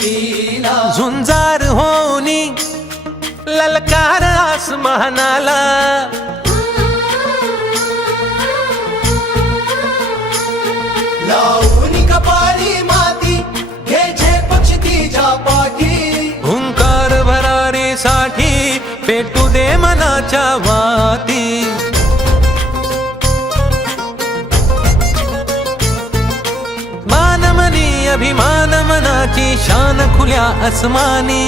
हिमतीला झुंजार होनी ललकार आसमानाला लावून कपाळी माती घे झेपक्ष तिच्या पाठी हुंकार भरारीसाठी पेटू दे मनाच्या वाती मानमनी अभिमान मनाची शान खुल्या आसमानी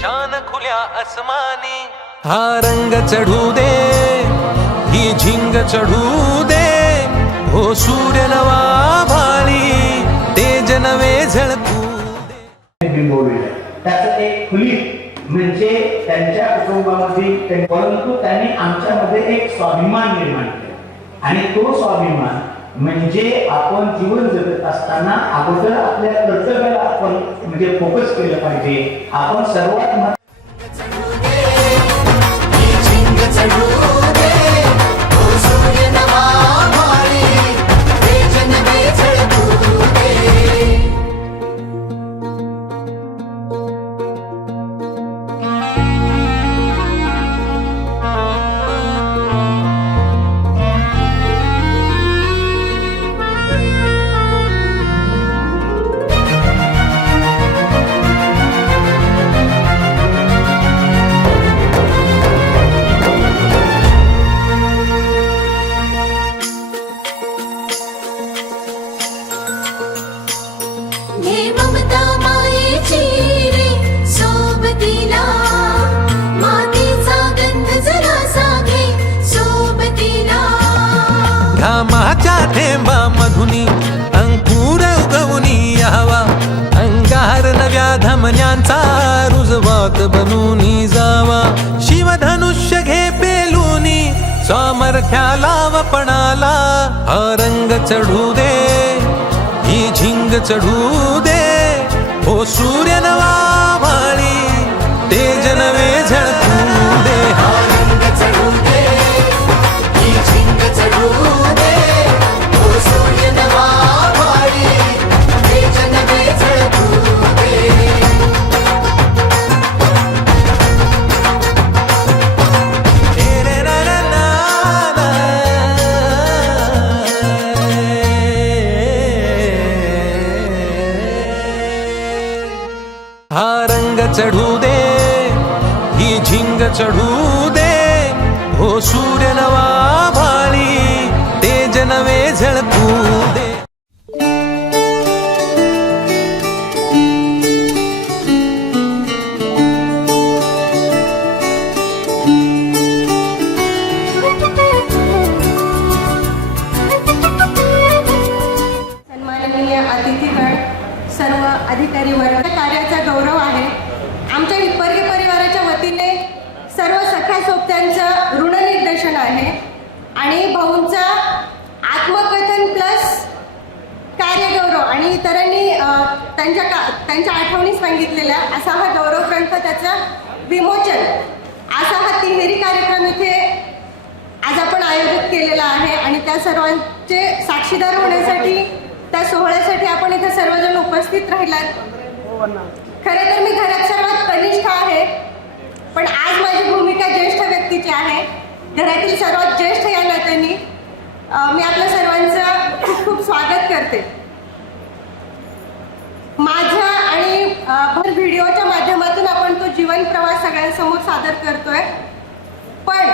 शान खुल्या आसमानी हा रंग चढू दे ही झिंग चढू दे हो सूर्य नवा भाळी तेज नवे झळकू बिंबवलेलं त्याचं एक खुली म्हणजे त्यांच्या कुटुंबामध्ये परंतु त्यांनी आमच्यामध्ये एक स्वाभिमान निर्माण केला आणि तो स्वाभिमान म्हणजे आपण जीवन जगत असताना अगोदर आपल्या कर्तव्याला आपण म्हणजे फोकस केलं पाहिजे. आपण सर्वात घामाच्या थेंबा मधुनी अंकुर उगवनी यावा अंगार नव्या धमन्यांचा रुजवात बनूनी जावा शिवधनुष्य घे पेलूनी सामर्थ्याला वपणाला हा रंग चढू दे ही झिंग चढू दे हो सूर्य नवा भाळी तेज नवे झळकू दे हा रंग चढू दे ही झिंग चढू दे हो सूर्य नवा भाळी तेज नवे झळकू दे रे रा रा ना हा रंग चढू दे ही झिंग चढू दे हो सूर्य नवा भाळी तेज नवे झळकू दे. सन्माननीय अतिथीगण, सर्व अधिकारी वर्ग, कार्याचा गौरव आहे. आमच्या हिप्परगे परिवाराच्या वतीने सर्व सख्या सोबत्यांचं ऋणनिर्देशन आहे आणि भाऊंचा आत्मकथन प्लस कार्यगौरव आणि इतरांनी त्यांच्या आठवणी सांगितलेल्या असा हा गौरव ग्रंथ त्याचं विमोचन असा हा तिहेरी कार्यक्रम इथे आज आपण आयोजित केलेला आहे आणि त्या सर्वांचे साक्षीदार होण्यासाठी त्या सोहळ्यासाठी आपण इथे सर्वजण उपस्थित राहिलात. खरं तर मी घरात सर्वात कनिष्ठ आहे, पण आज माझी भूमिका ज्येष्ठ व्यक्तीची आहे. घरातील सर्वात ज्येष्ठ या नात्याने मी आपल्या सर्वांचं खूप खूप स्वागत करते. माझ्या आणि व्हिडिओच्या माध्यमातून आपण तो जीवन प्रवास सगळ्यांसमोर सादर करतोय, पण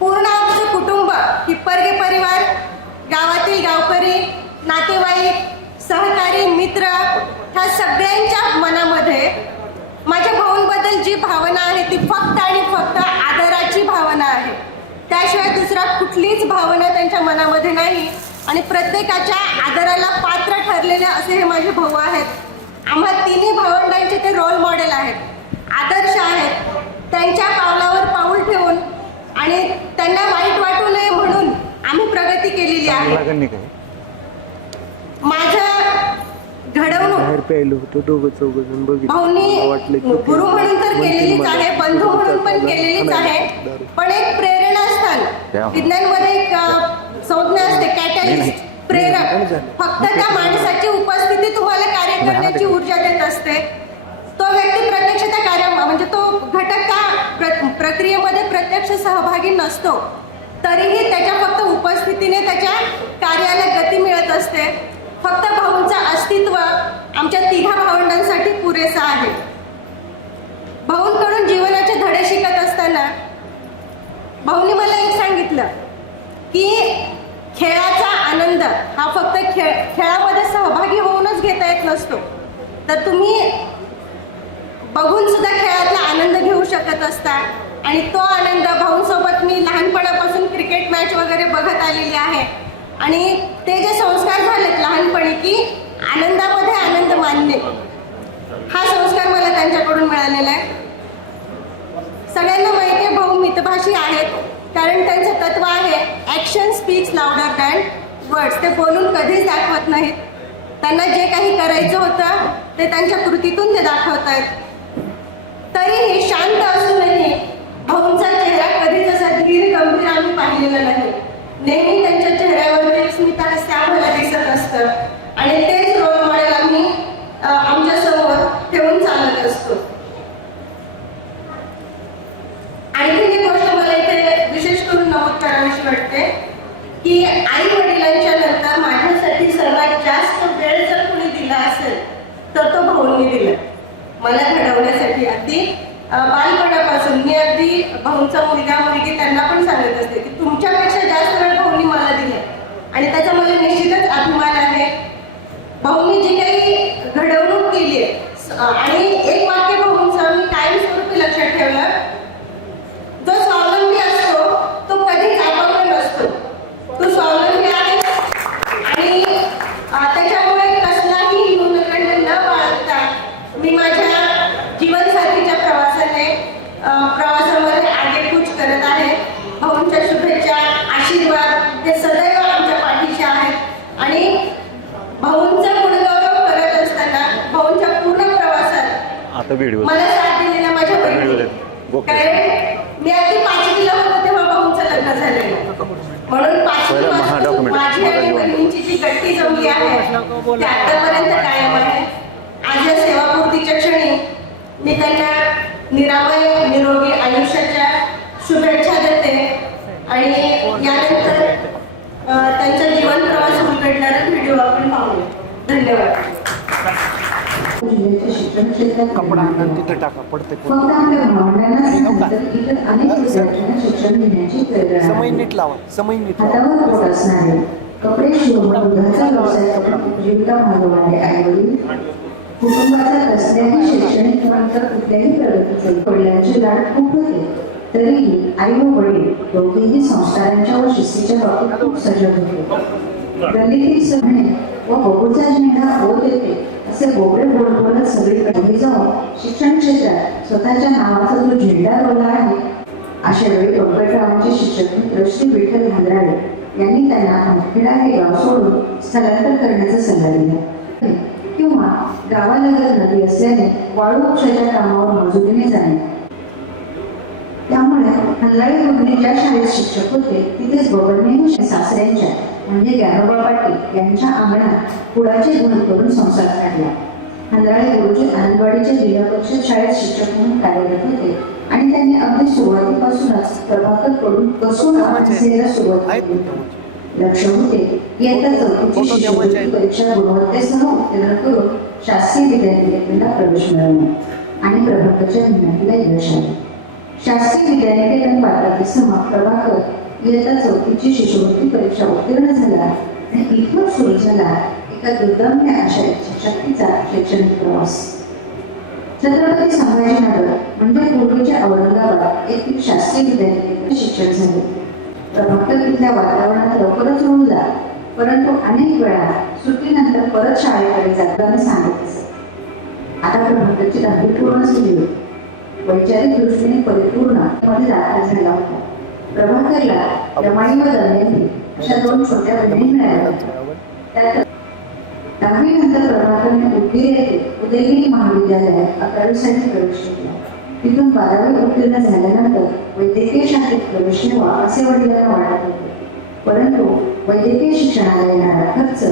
पूर्ण आमचं कुटुंब, हिप्परगे परिवार, गावातील गावकरी, नातेवाईक, सहकारी, मित्र ह्या सगळ्यांच्या मनामध्ये माझ्या भाऊंबद्दल जी भावना आहे ती फक्त आणि फक्त आदराची भावना आहे. त्याशिवाय दुसरा कुठलीच भावना त्यांच्या मनामध्ये नाही आणि प्रत्येकाच्या आदराला पात्र ठरलेले असे हे माझे भाऊ आहेत. आम्हा तिन्ही भावंडांचे ते रोल मॉडेल आहेत, आदर्श आहेत. त्यांच्या पावलावर पाऊल ठेवून आणि त्यांना वाईट वाटू नये म्हणून आम्ही प्रगती केलेली आहे. माझ्या घडवणूक भाऊंनी गुरु म्हणून तर केलेलीच आहे, बंधू म्हणून पण केलेलीच आहे, पण एक प्रेरणास्थान, विज्ञानमध्ये एक संज्ञा असते कॅटलिस्ट, प्रेरक, फक्त त्या माणसाची उपस्थिती तुम्हाला कार्य करण्याची ऊर्जा देत असते. तो व्यक्ती प्रत्यक्ष त्या कार्य म्हणजे तो घटक त्या प्रक्रियेमध्ये प्रत्यक्ष सहभागी नसतो, तरीही त्याच्या फक्त उपस्थितीने त्याच्या कार्याला गती मिळत असते. फक्त भाऊंचं अस्तित्व आमच्या तिघा भावंडांसाठी पुरेसं आहे. भाऊंकडून जीवनाचे धडे शिकत असताना भाऊंनी मला एक सांगितलं की खेळाचा आनंद हा फक्त खेळामध्ये सहभागी होऊनच घेता येत नसतो, तर तुम्ही बघून सुद्धा खेळातला आनंद घेऊ शकत असता. आणि तो आनंद भाऊंसोबत मी लहानपणापासून क्रिकेट मॅच वगैरे बघत आलेली आहे. आणि ते जे संस्कार झालेत लहानपणी की आनंदामध्ये आनंद मानणे, हा संस्कार मला त्यांच्याकडून मिळालेला आहे. सगळ्यांना माहिती आहे भाऊ मितभाषी आहेत, कारण त्यांचं तत्व आहे action speaks louder than words. ते बोलून कधीच दाखवत नाहीत. त्यांना जे काही करायचं होतं ते त्यांच्या कृतीतून ते दाखवत आहेत. तरीही शांत असूनही भाऊंचा चेहरा कधीच असा धीर गंभीर आम्ही पाहिलेला नाही. नेहमी त्यांच्या चेहऱ्यावरती स्मित हास्य आम्हाला दिसत असतं आणि तेच रोल मॉडेल आम्ही आमच्या समोर ठेवून चालत असतो. आणखी एक गोष्ट मला इथे विशेष करून नमूद करावीशी वाटते की आई वडिलांच्या नंतर माझ्यासाठी सर्वात जास्त वेळ जर कुणी दिला असेल तर तो भाऊंनी दिला मला घडवण्यासाठी. अगदी बालपणापासून मी अगदी भाऊंचा मुलगा मुलगी त्यांना पण सांगत असते की तुमच्यापेक्षा जास्त वेळ भाऊंनी मला दिला आणि त्याचा मला निश्चितच अभिमान आहे. भाऊंनी जी काही घडवणूक केली आहे आणि एक वाक्य भाऊंचं मी कायमस्वरूपी लक्षात ठेवलं, जो स्वावलंबी असतो तो कधीच अपंग नसतो. तो स्वावलंबी आहे आणि त्याच्यामुळे कसलाही न्यूनगंड न बाळगता मी माझ्या जीवनसाथीच्या प्रवासामध्ये आगेकूच करत आहे. भाऊंच्या शुभेच्छा आशीर्वाद हे सदैव आमच्या पाठीशी आहेत आणि भाऊंचा गुणगौरव करत असताना भाऊंच्या पूर्ण प्रवासात मला साथ दिलेल्या माझ्या बहिणी, कारण मी अगदी 5वीला होतो तेव्हा भाऊंचं लग्न झालेलं, म्हणून 5वी माझी आणि बहिणींची जी गट्टी जमली आहे ती आतापर्यंत कायम आहे. आज या सेवापूर्तीच्या क्षणी मी त्यांना निरामय निरोगी आयुष्याच्या शुभेच्छा देते आणि यानंतर त्यांचा जीवन प्रवास उलगडणारा व्हिडिओ आपण पाहूया. धन्यवाद. शिक्षण क्षेत्रात फक्त आपल्या भावंडांना इतर अनेक विद्यार्थ्यांना शिक्षण घेण्याची प्रेरणा हातावर पोट असणारे, कपडे शिवून दुधाचा व्यवसाय करून जीविका भागवणारे आईवडील, कुटुंबाचा कसल्याही शैक्षणिक किंवा इतर कुठल्याही प्रगतीचे वडिलांचे लाड खूप होते, तरीही आई व वडील दोघेही संस्कारांच्या व शिस्तीच्या बाबतीत खूप सजग होते. गल्लीतील सगळे व बबूचा झेंडा ओत येते असे बोबडे बोलत सगळीकडे जाऊन शिक्षण क्षेत्रात स्वतःच्या नावाचा जो झेंडा रोवला आहे. अशा वेळी पंकजरावांचे शिक्षक मित्र श्री विठ्ठल भांद्राळे यांनी त्यांना हातखेडा हे गाव सोडून स्थलांतर करण्याचा सल्ला दिला किंवा गावालगत नदी असल्याने वाळू उपशाच्या कामावर मजुरीने जाणे. त्यामुळे हल्लाळी गुरुजी ज्या शाळेत शिक्षक होते तिथेच बबनने सासऱ्यांच्या म्हणजे ज्ञानोबा पाटील यांच्या अंगणात कुळाचे गुण करून संसार काढला. हल्लाळी गुरुजी आनंदवाडीच्या जिल्हा परिषद शाळेत शिक्षक म्हणून कार्यरत होते आणि त्यांनी अगदी सुरुवातीपासूनच प्रभाकर कडून कसून अभ्यासाला सुरुवात केली. लक्ष होते इयत्ता 4ची शिष्यवृत्ती परीक्षा गुणवत्तेसह उत्तीर्ण करून शासकीय विद्यानिकेतनला प्रवेश मिळवणे आणि प्रभाकरच्या मेहनतीला यश आले. शासकीय विद्यानिकेतन पात्रतेसह प्रभाकर इयत्ता 4ची शिष्यवृत्ती परीक्षा उत्तीर्ण झाला आणि इथून सुरू झाला एका दुर्दम्य अशा शक्तीचा शैक्षणिक प्रवास. छत्रपती संभाजीनगर म्हणजे पूर्वीच्या औरंगाबाद येथील शासकीय विद्यानिकेतन शिक्षण झाले. प्रभाकर तिथल्या वातावरणात लवकरच रुळला, परंतु अनेक वेळा सुट्टीनंतर परत शाळेकडे जाताना सांगत असत. आता प्रभाकरची 10वी पूर्ण झाली होती. वैचारिक दृष्टीने परिपूर्ण मध्ये दाखल झाला होता. प्रभाकरला रमाई व दमयंती अशा 2 छोट्या बहिणी मिळाल्या होत्या. त्यात 10वी नंतर प्रभाकरने उदगीर येथे उदयगिरी महाविद्यालयात 11वीसाठी प्रवेश केला. तिथून 12वी उत्तीर्ण झाल्यानंतर वैद्यकीय शाखेत प्रवेश घ्यावा असे वडिलांना वाटत होते. परंतु वैद्यकीय शिक्षणाला येणारा खर्च,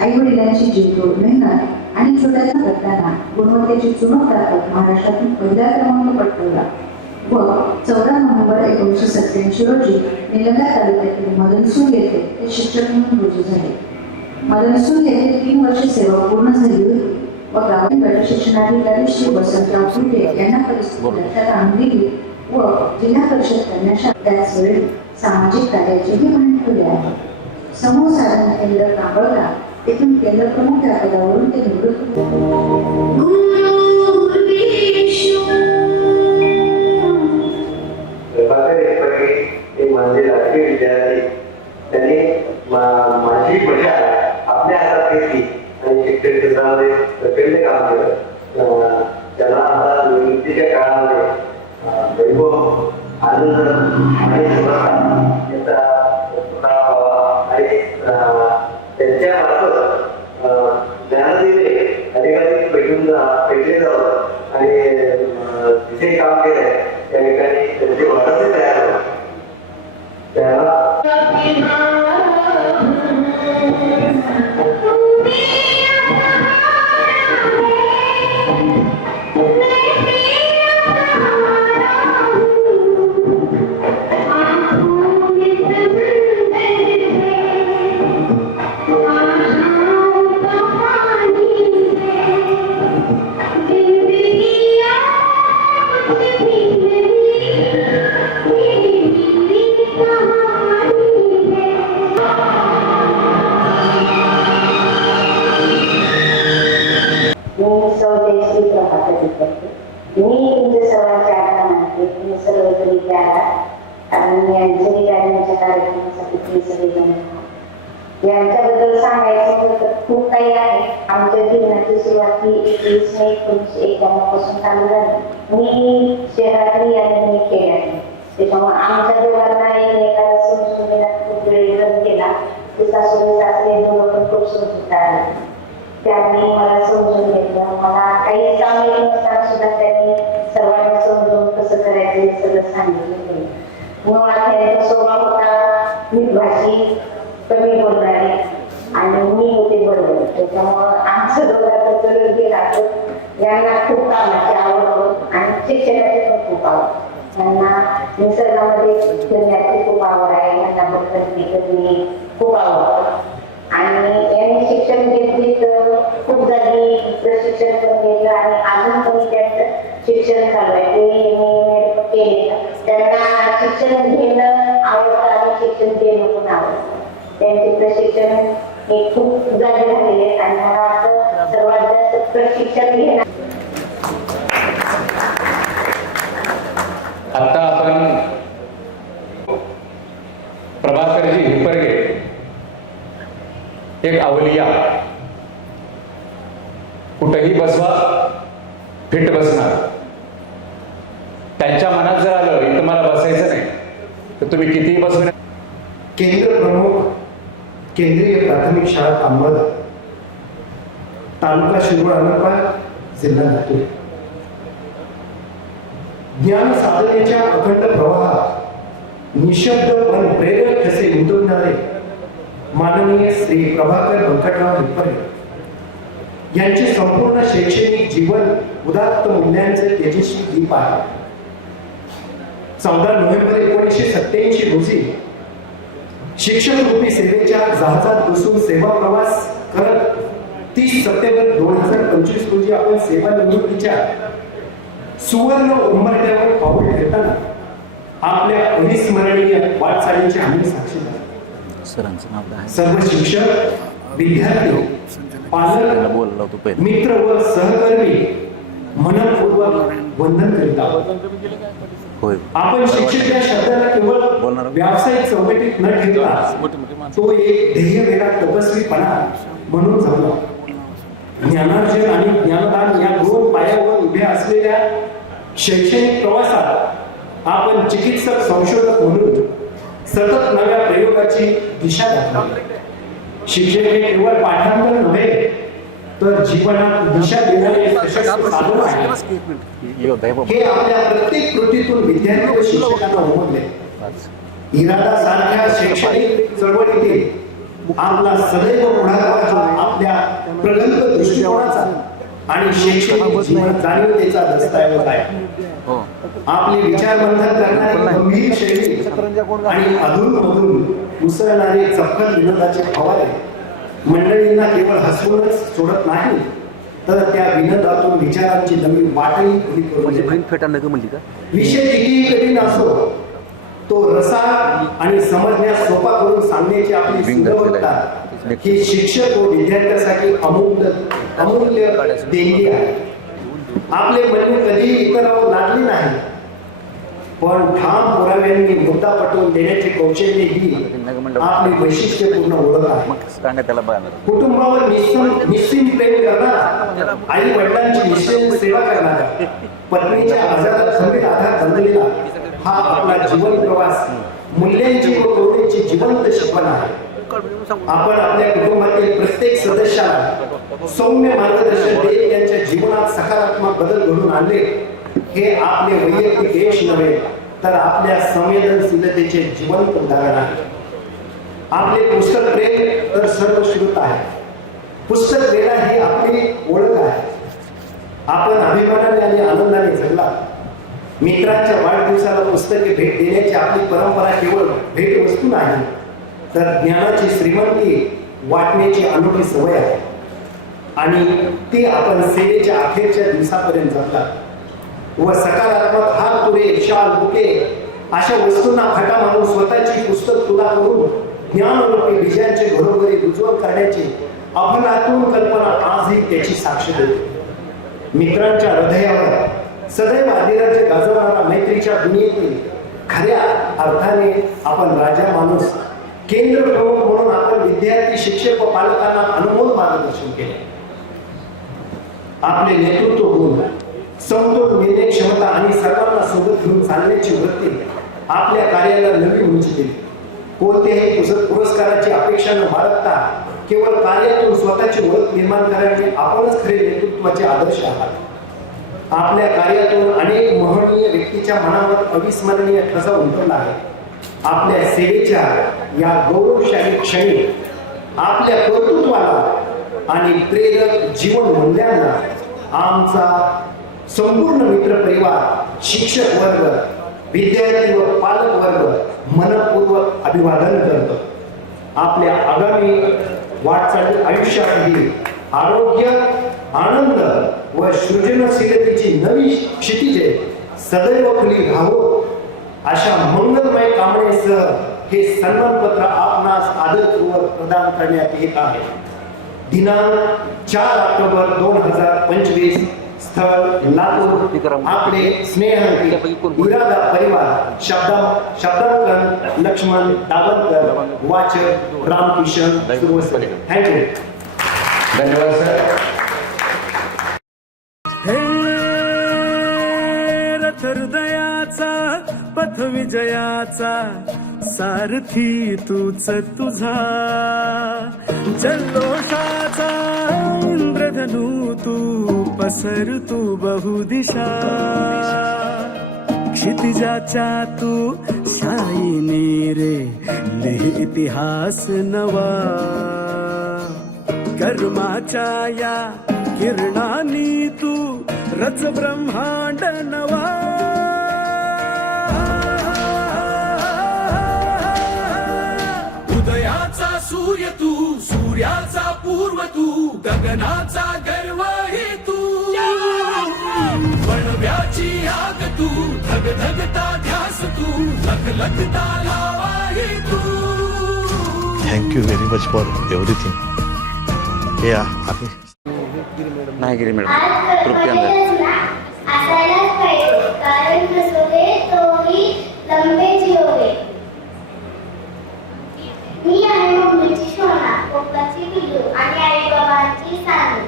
आई वडिलांची जीवतोड मेहनत आणि छोट्याशा करताना गुणवत्तेची चुणूक टाकत महाराष्ट्रातून पहिला क्रमांक पटकावला व 14 नोव्हेंबर 1987 रोजी निलंगा तालुक्यातील मदनसूर येथे ते शिक्षक म्हणून रुजू झाले. मदनसूर येथे 3 वर्षे सेवा पूर्ण झाली होती व ग्रामीण गट शिक्षणाधिकारी श्री वसंतराव फुटे यांना परिस्थिती लक्षात आणून दिली व जिल्हा परिषद कन्याशाळा त्याचवेळी सामाजिक कार्याचेही भान ठेवले आहे. समूह साधन केंद्र कांबळगा येथून केंद्र प्रमुख या पदावरून ते निवृत्त म्हणजे राजकीय विद्यार्थी त्यांनी माझी मजा आपल्या हातात घेतली आणि शिक्षण क्षेत्रामध्ये प्रचंड काम केलं. त्याला आता निवृत्तीच्या काळामध्ये वैभव, आनंद आणि समाधान याचा व्हावा आणि त्यांच्या मार्फत ज्ञानदेवे अधिकाधिक भेटले जावं आणि जिथे काम केलंय त्या ठिकाणी त्यांचे वारसे तयार व्हावे. त्याला मी तुमच्या सर्वांचे आभार मानते. तुम्ही सर्वजण इथे आलात आणि यांचंही गाण्याच्या कार्यक्रमासाठी तुम्ही सगळेजण यांच्याबद्दल सांगायचं तर खूप काही आहे. आमच्या जीवनाची सुरुवात ही 21 मे 1991 पासून चालू झाली. मी शहरातली आणि मी खेड्यातली, त्याच्यामुळे आमच्या दोघांना एकमेकाला समजून खूप वेळ केला. ते सासू सासरे दोघं पण खूप समजून आले. त्यांनी मला समजून घेतलं. मला काही चांगले नसताना सुद्धा त्यांनी सर्वांना समजून कसं करायचं हे सगळं सांगितलं. मुळात त्यांचा स्वभाव होता मितभाषी, कमी बोलणारी आणि मी होते बरोबर. त्याच्यामुळं आमचं दोघांचं जर गेला तर यांना खूप कामाची आवड आणि शिक्षणाची पण खूप आवड. त्यांना निसर्गामध्ये फिरण्याची खूप आवड आहे. यांना बघण्याची खूप आवड आणि यांनी शिक्षण घेतली तर खूप जागी प्रशिक्षण पण घेतलं आणि अजून पण त्यांचं शिक्षण चालू आहे. ते केले. त्यांना शिक्षण घेणं आवडतं आणि शिक्षण देणं पण आवडतं. त्यांचे प्रशिक्षण हे खूप जागी झालेले आहेत आणि मला वाटतं सर्वात जास्त प्रशिक्षण घेणं. आता आपण प्रभाकरजी हिप्परगे एक अवलिया, कुठेही बसवा फिट बसणार. त्यांच्या मनात जर आलं इथं मला बसायचं नाही तर तुम्ही कितीही बसणार. केंद्र प्रमुख केंद्रीय प्राथमिक शाळा कांबळगा, तालुका शिरोळ अनंतपाळ, जिल्हा लातूर. ज्ञान साधनेच्या अखंड प्रवाहात निशब्द पण प्रेरक ठसे उमटवणारे माननीय श्री प्रभाकर व्यंकटराव हिप्परगे यांचे संपूर्ण शैक्षणिक जीवन उदात्त मूल्यांचे तेजस्वी दीप आहे. 14 नोव्हेंबर 1987 रोजी शिक्षण रूपी सेवेच्या जहाजात बसून सेवा प्रवास करत 30 सप्टेंबर 2025 रोजी आपण सेवानिवृत्तीच्या सुवर्ण उंबरठ्यावर पाऊल ठेवताना आपल्या अविस्मरणीय वाटचालीची आम्ही साक्षी झालो. सर्व शिक्षक, विद्यार्थी, पालक, मित्र व सहकर्मी मनपूर्वक वंदन करीत आहोत. आपण शिक्षक या शब्दाला केवळ व्यावसायिक चौकटीत न ठेवता तो एक ध्येयवेडा तपस्वीपणा म्हणून जगला. ज्ञानार्जन आणि ज्ञानदान या 2 पायावर उभ्या असलेल्या शैक्षणिक प्रवासात आपण चिकित्सक, संशोधक म्हणून सतत नव्या प्रयोगाची दिशा दाखवली. शिक्षण हे केवळ पाठांतर नव्हे तर जीवनात दिशा देणारे सशक्त साधन आहे. हे आपल्या प्रत्येक कृतीतून विद्यार्थी व शिक्षकांना उमगले. इरादा सारख्या शैक्षणिक चळवळीतील आपला सदैव पुढाकार हा आपल्या प्रगल्भ दृष्टिकोनाचा आणि शैक्षणिक जीवन जाणीवतेचा दस्तऐवज आहे. आपले विचार मंथन करणारी गंभीर शैली आणि अधूनमधून उसळणारे चपखल विनोदाचे फवारे मंडळींना केवळ हसवूनच सोडत नाही, तर त्या विनोदातून विचारांची नवी वाटही खुली करून देतात. विषय कितीही कठीण असो, तो रसाळ आणि समजण्यास सोपा करून सांगण्याची आपली सुलभता ही शिक्षक व विद्यार्थ्यांसाठी अमूल्य देणगी आहे. आपले म्हणणे कधीही इतरांवर लादले नाही, पण ठाम पुराव्यांनी मुद्दा पटवून देण्याचे कौशल्य ही आपली वैशिष्ट्यपूर्ण ओळख आहे. कुटुंबावर निश्चित प्रेम करणारा, आई वडिलांची निश्चित सेवा करणारा, पत्नीच्या आजारात खंबीर आधार बनलेला हा आपला जीवन प्रवास मूल्यांची व करुणेची जिवंत शिकवण आहे. आपण आपल्या कुटुंबातील प्रत्येक सदस्याला सौम्य मार्गदर्शन देत त्यांच्या जीवनात सकारात्मक बदल घडून आणले. हे आपले वैयक्तिक यश नव्हे, तर आपल्या संवेदनशीलतेचे जिवंत उदाहरण आहे. आपले पुस्तक प्रेम तर सर्वश्रुत आहे. पुस्तक प्रेरणा ही आपली ओळख आहे. आपण अभिमानाने आणि आनंदाने जगला. मित्रांच्या वाढदिवसाला पुस्तके भेट देण्याची आपली परंपरा केवळ भेट वस्तू नाही, तर ज्ञानाची श्रीमंती वाटण्याची अनोखी सवय आहे. आणि ती आपण सेवेच्या अखेरच्या दिवसापर्यंत जपला. व सकारात्मक हात तुरे, शाल, बुके अशा वस्तूंना फाटा मारून स्वतःची पुस्तक तुला करून ज्ञानरूपी विजयांचे घरोघरी उज्ज्वल करण्याची अफलातून कल्पना आजही त्याची साक्ष देते. मित्रांच्या हृदयावर सदैव आदिराज्य गाजवणारा मैत्रीच्या दुनियेतील खऱ्या अर्थाने आपण राजा माणूस केंद्र प्रमुख म्हणून आपण विद्यार्थी, शिक्षक व पालकांना अनमोल मार्गदर्शन केले. आपले नेतृत्व गुण, समतोल निर्णय क्षमता आणि सर्वांना सोबत घेऊन चालण्याची वृत्ती आपल्या कार्याला नवी उंची दिली. कोणत्याही पुरस्काराची अपेक्षा न बाळगता केवळ कार्यातून स्वतःची ओळख निर्माण करण्याचे आपणच खरे नेतृत्वाचे आदर्श आहात. आपल्या कार्यातून अनेक महनीय व्यक्तीच्या मनावर अविस्मरणीय ठसा उमटवला आहे. आपल्या सेवेच्या या गौरवशाली क्षणी आपल्या कर्तृत्वाला आणि प्रेरक जीवन मूल्यांना आमचा संपूर्ण मित्र परिवार, शिक्षक वर्ग, विद्यार्थी व पालक वर्ग मनपूर्वक अभिवादन करतो. आपल्या आगामी वाटचाली आयुष्यातही आरोग्य, आनंद व सृजनशीलतेची नवी क्षितिजे सदैव खुली राहो अशा मंगलमय कामनेसह हे सन्मानपत्र आपणास आदरपूर्वक प्रदान करण्यात येत आहे. दिनांक 4 ऑक्टोबर 2025, स्थळ लातूर. आपले स्नेह इरादा परिवार. शब्दांकन लक्ष्मण दाभोलकर. वाचक रामकिशन सुरवसे. थँक्यू. धन्यवाद सर. हृदयाचा पथ विजयाचा सारथी तूच तुझा, जल्लोषाचा इंद्रधनू तू पसर तू बहुदिशा, क्षितिजाच्या तू शाईनी रे लिह इतिहास नवा, कर्माच्या या किरणांनी तू रच ब्रह्मांड नवा, उदयाचा सूर्य तू, सूर्याचा पूर्व तू, गगनाचा गर्व हे तू, वणव्याची आग तू, धगधगता ध्यास तू, लखलखता लावा हे तू. Thank you very much for everything. नाही गिरी मॅडम, तृप्ती अंदर असायलाच पाहिजे, कारण नसोगे तोही लंबे जिओगे. मी आहे मम्मीची शोना, पप्पाची पिल्लू आणि आई बाबांची सानू.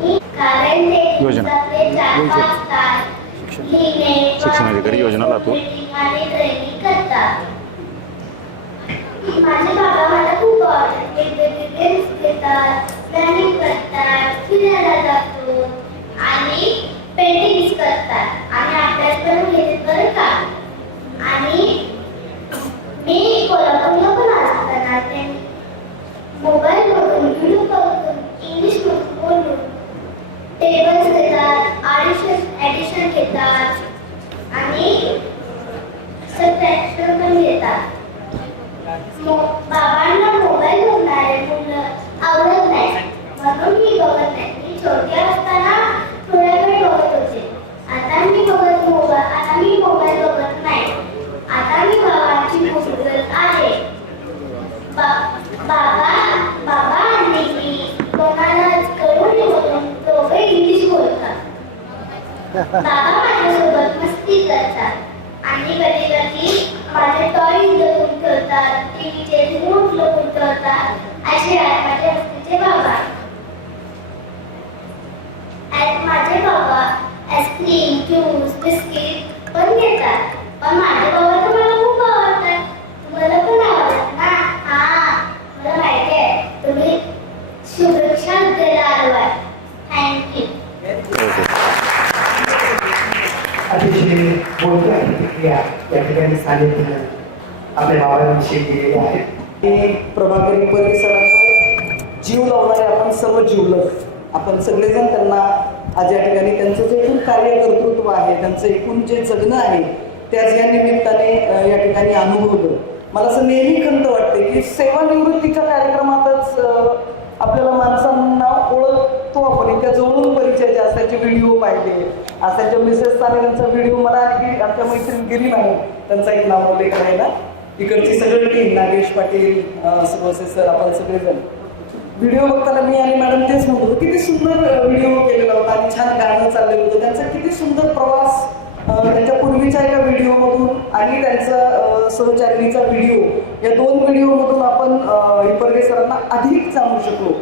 मी कारण ते 4-5 तास लिहिणे, शिक्षणाधिकारी योजना लातूर आणि ड्रायव्हिंग करतात. माझे बाबा मला खूप आवडतात. वेगवेगळे गेम्स घेतात, रनिंग करतात, फिरायला जातो आणि पेंटिंग्स करतात आणि अभ्यास करून घेतात बरं का. आणि ॲडिशन घेतात आणि सबट्रॅक्शन पण घेतात. बाबांना मोबाईल बघणारे मुलं आवडत नाही म्हणून मी बघत नाही. मी छोटी असताना थोड्या वेळ बघत होते. आता मी मोबाईल बघत नाही. आता मी बाबांची मुलगी आहे. बाबा आणि मी कोणाला कळून बोलून दोघे इंग्लिश बोलतात. बाबा माझ्यासोबत मस्ती करतात आणि कधी कधी माझे टॉयज लपून ठेवतात, टीव्हीचे रिमोट लपून ठेवतात. असे आहेत माझे हस्तीचे बाबा. माझे बाबा आईस्क्रीम, ज्यूस, बिस्किट पण घेतात. पण माझे बाबा तर मला खूप आवडतात. तुम्हाला पण आवडतात ना? हा, मला माहिती आहे. तुम्ही शुभेच्छा द्यायला आलो. थँक्यू. अतिशय बोलक्या प्रतिक्रिया या ठिकाणी सांगितल्या आपल्या बाबांविषयी केलेल्या आहेत. प्रभाकरी परिसरावर जीव लावणारे आपण सर्व जीवलग, आपण सगळेजण त्यांना आज या ठिकाणी त्यांचं जे एकूण कार्यकर्तृत्व आहे, त्यांचं एकूण जे जगणं आहे त्याच या निमित्ताने या ठिकाणी अनुभवलं. मला असं नेहमी खंत वाटते की सेवानिवृत्तीच्या कार्यक्रमातच आपल्याला माणसांना ओळखतो आपण, इतक्या जवळून परिचयाचे असायचे व्हिडिओ पाहिले, असायच्या मिसेसचा त्यांचा व्हिडिओ. मला आणखी आमच्या मैत्रीण गिरी नाही त्यांचा एक नाव उल्लेख करायला, इकडची सगळी टीम, नागेश पाटील, सुभाषे सर, आपण सगळेजण व्हिडिओ बघताना मी आणि मॅडम तेच म्हणत होतो, किती सुंदर व्हिडिओ केलेला होता आणि छान गाणं चाललेलं होतं. त्यांचा किती सुंदर प्रवास त्यांच्या पूर्वीच्या एका व्हिडिओमधून आणि त्यांचा सहचारिणीचा व्हिडिओ, या दोन व्हिडिओमधून आपण हिप्परगे सरांना अधिक जाणू शकलो.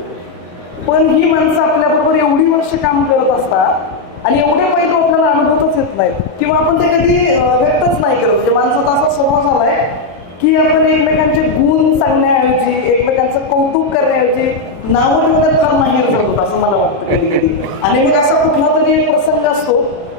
पण ही माणसं आपल्याबरोबर एवढी वर्ष काम करत असतात आणि एवढे पैलू आपल्याला अनुभवतच येत नाहीत किंवा आपण ते कधी व्यक्तच नाही करत. म्हणजे माणसाचा असा स्वभाव झालाय की आपण एकमेकांचे गुण सांगण्याऐवजी, एकमेकांचं कौतुक करण्याऐवजी नावं ठेवण्यात फार माहीर झालो असं मला वाटतं कधी कधी. आणि मग असा कुठला तरी एक प्रसंग असतो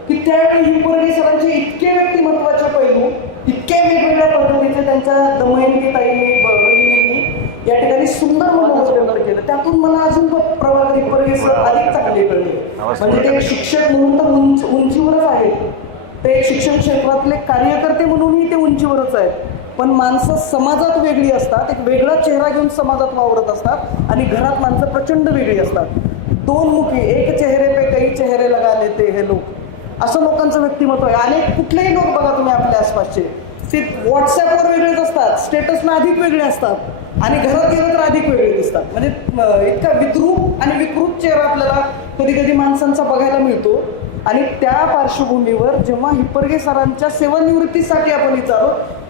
की त्यावेळी हिप्परगे सरांचे इतके व्यक्तिमत्वाचे पैलू, इतक्या वेगवेगळ्या पद्धतीचे त्यांच्या दमयंती ताईंनी, बहिणींनी या ठिकाणी सुंदर मनोरंजन केलं. त्यातून मला अजून प्रभाकर हिप्परगे सर अधिक चांगले कळले. म्हणजे ते एक शिक्षक म्हणून तर उंचीवरच आहेत, ते एक शिक्षण क्षेत्रातले कार्यकर्ते म्हणूनही ते उंचीवरच आहेत. पण माणसं समाजात वेगळी असतात, एक वेगळा चेहरा घेऊन समाजात वावरत असतात आणि घरात माणसं प्रचंड वेगळी असतात. दोन मुखी, एक चेहरे पे कई चेहरे लगा लेते हे लोक, असं लोकांचं व्यक्तिमत्व आहे. अनेक कुठलेही लोक बघा तुम्ही आपल्या आसपासचे, ते व्हॉट्सअपवर वेगळेच असतात, स्टेटसला अधिक वेगळे असतात आणि घरात गेलं तर अधिक वेगळे दिसतात. म्हणजे इतका विद्रूप आणि विकृत चेहरा आपल्याला कधी कधी माणसांचा बघायला मिळतो. आणि त्या पार्श्वभूमीवर जेव्हा हिप्परगे सरांच्या सेवानिवृत्तीसाठी आपण विचारू,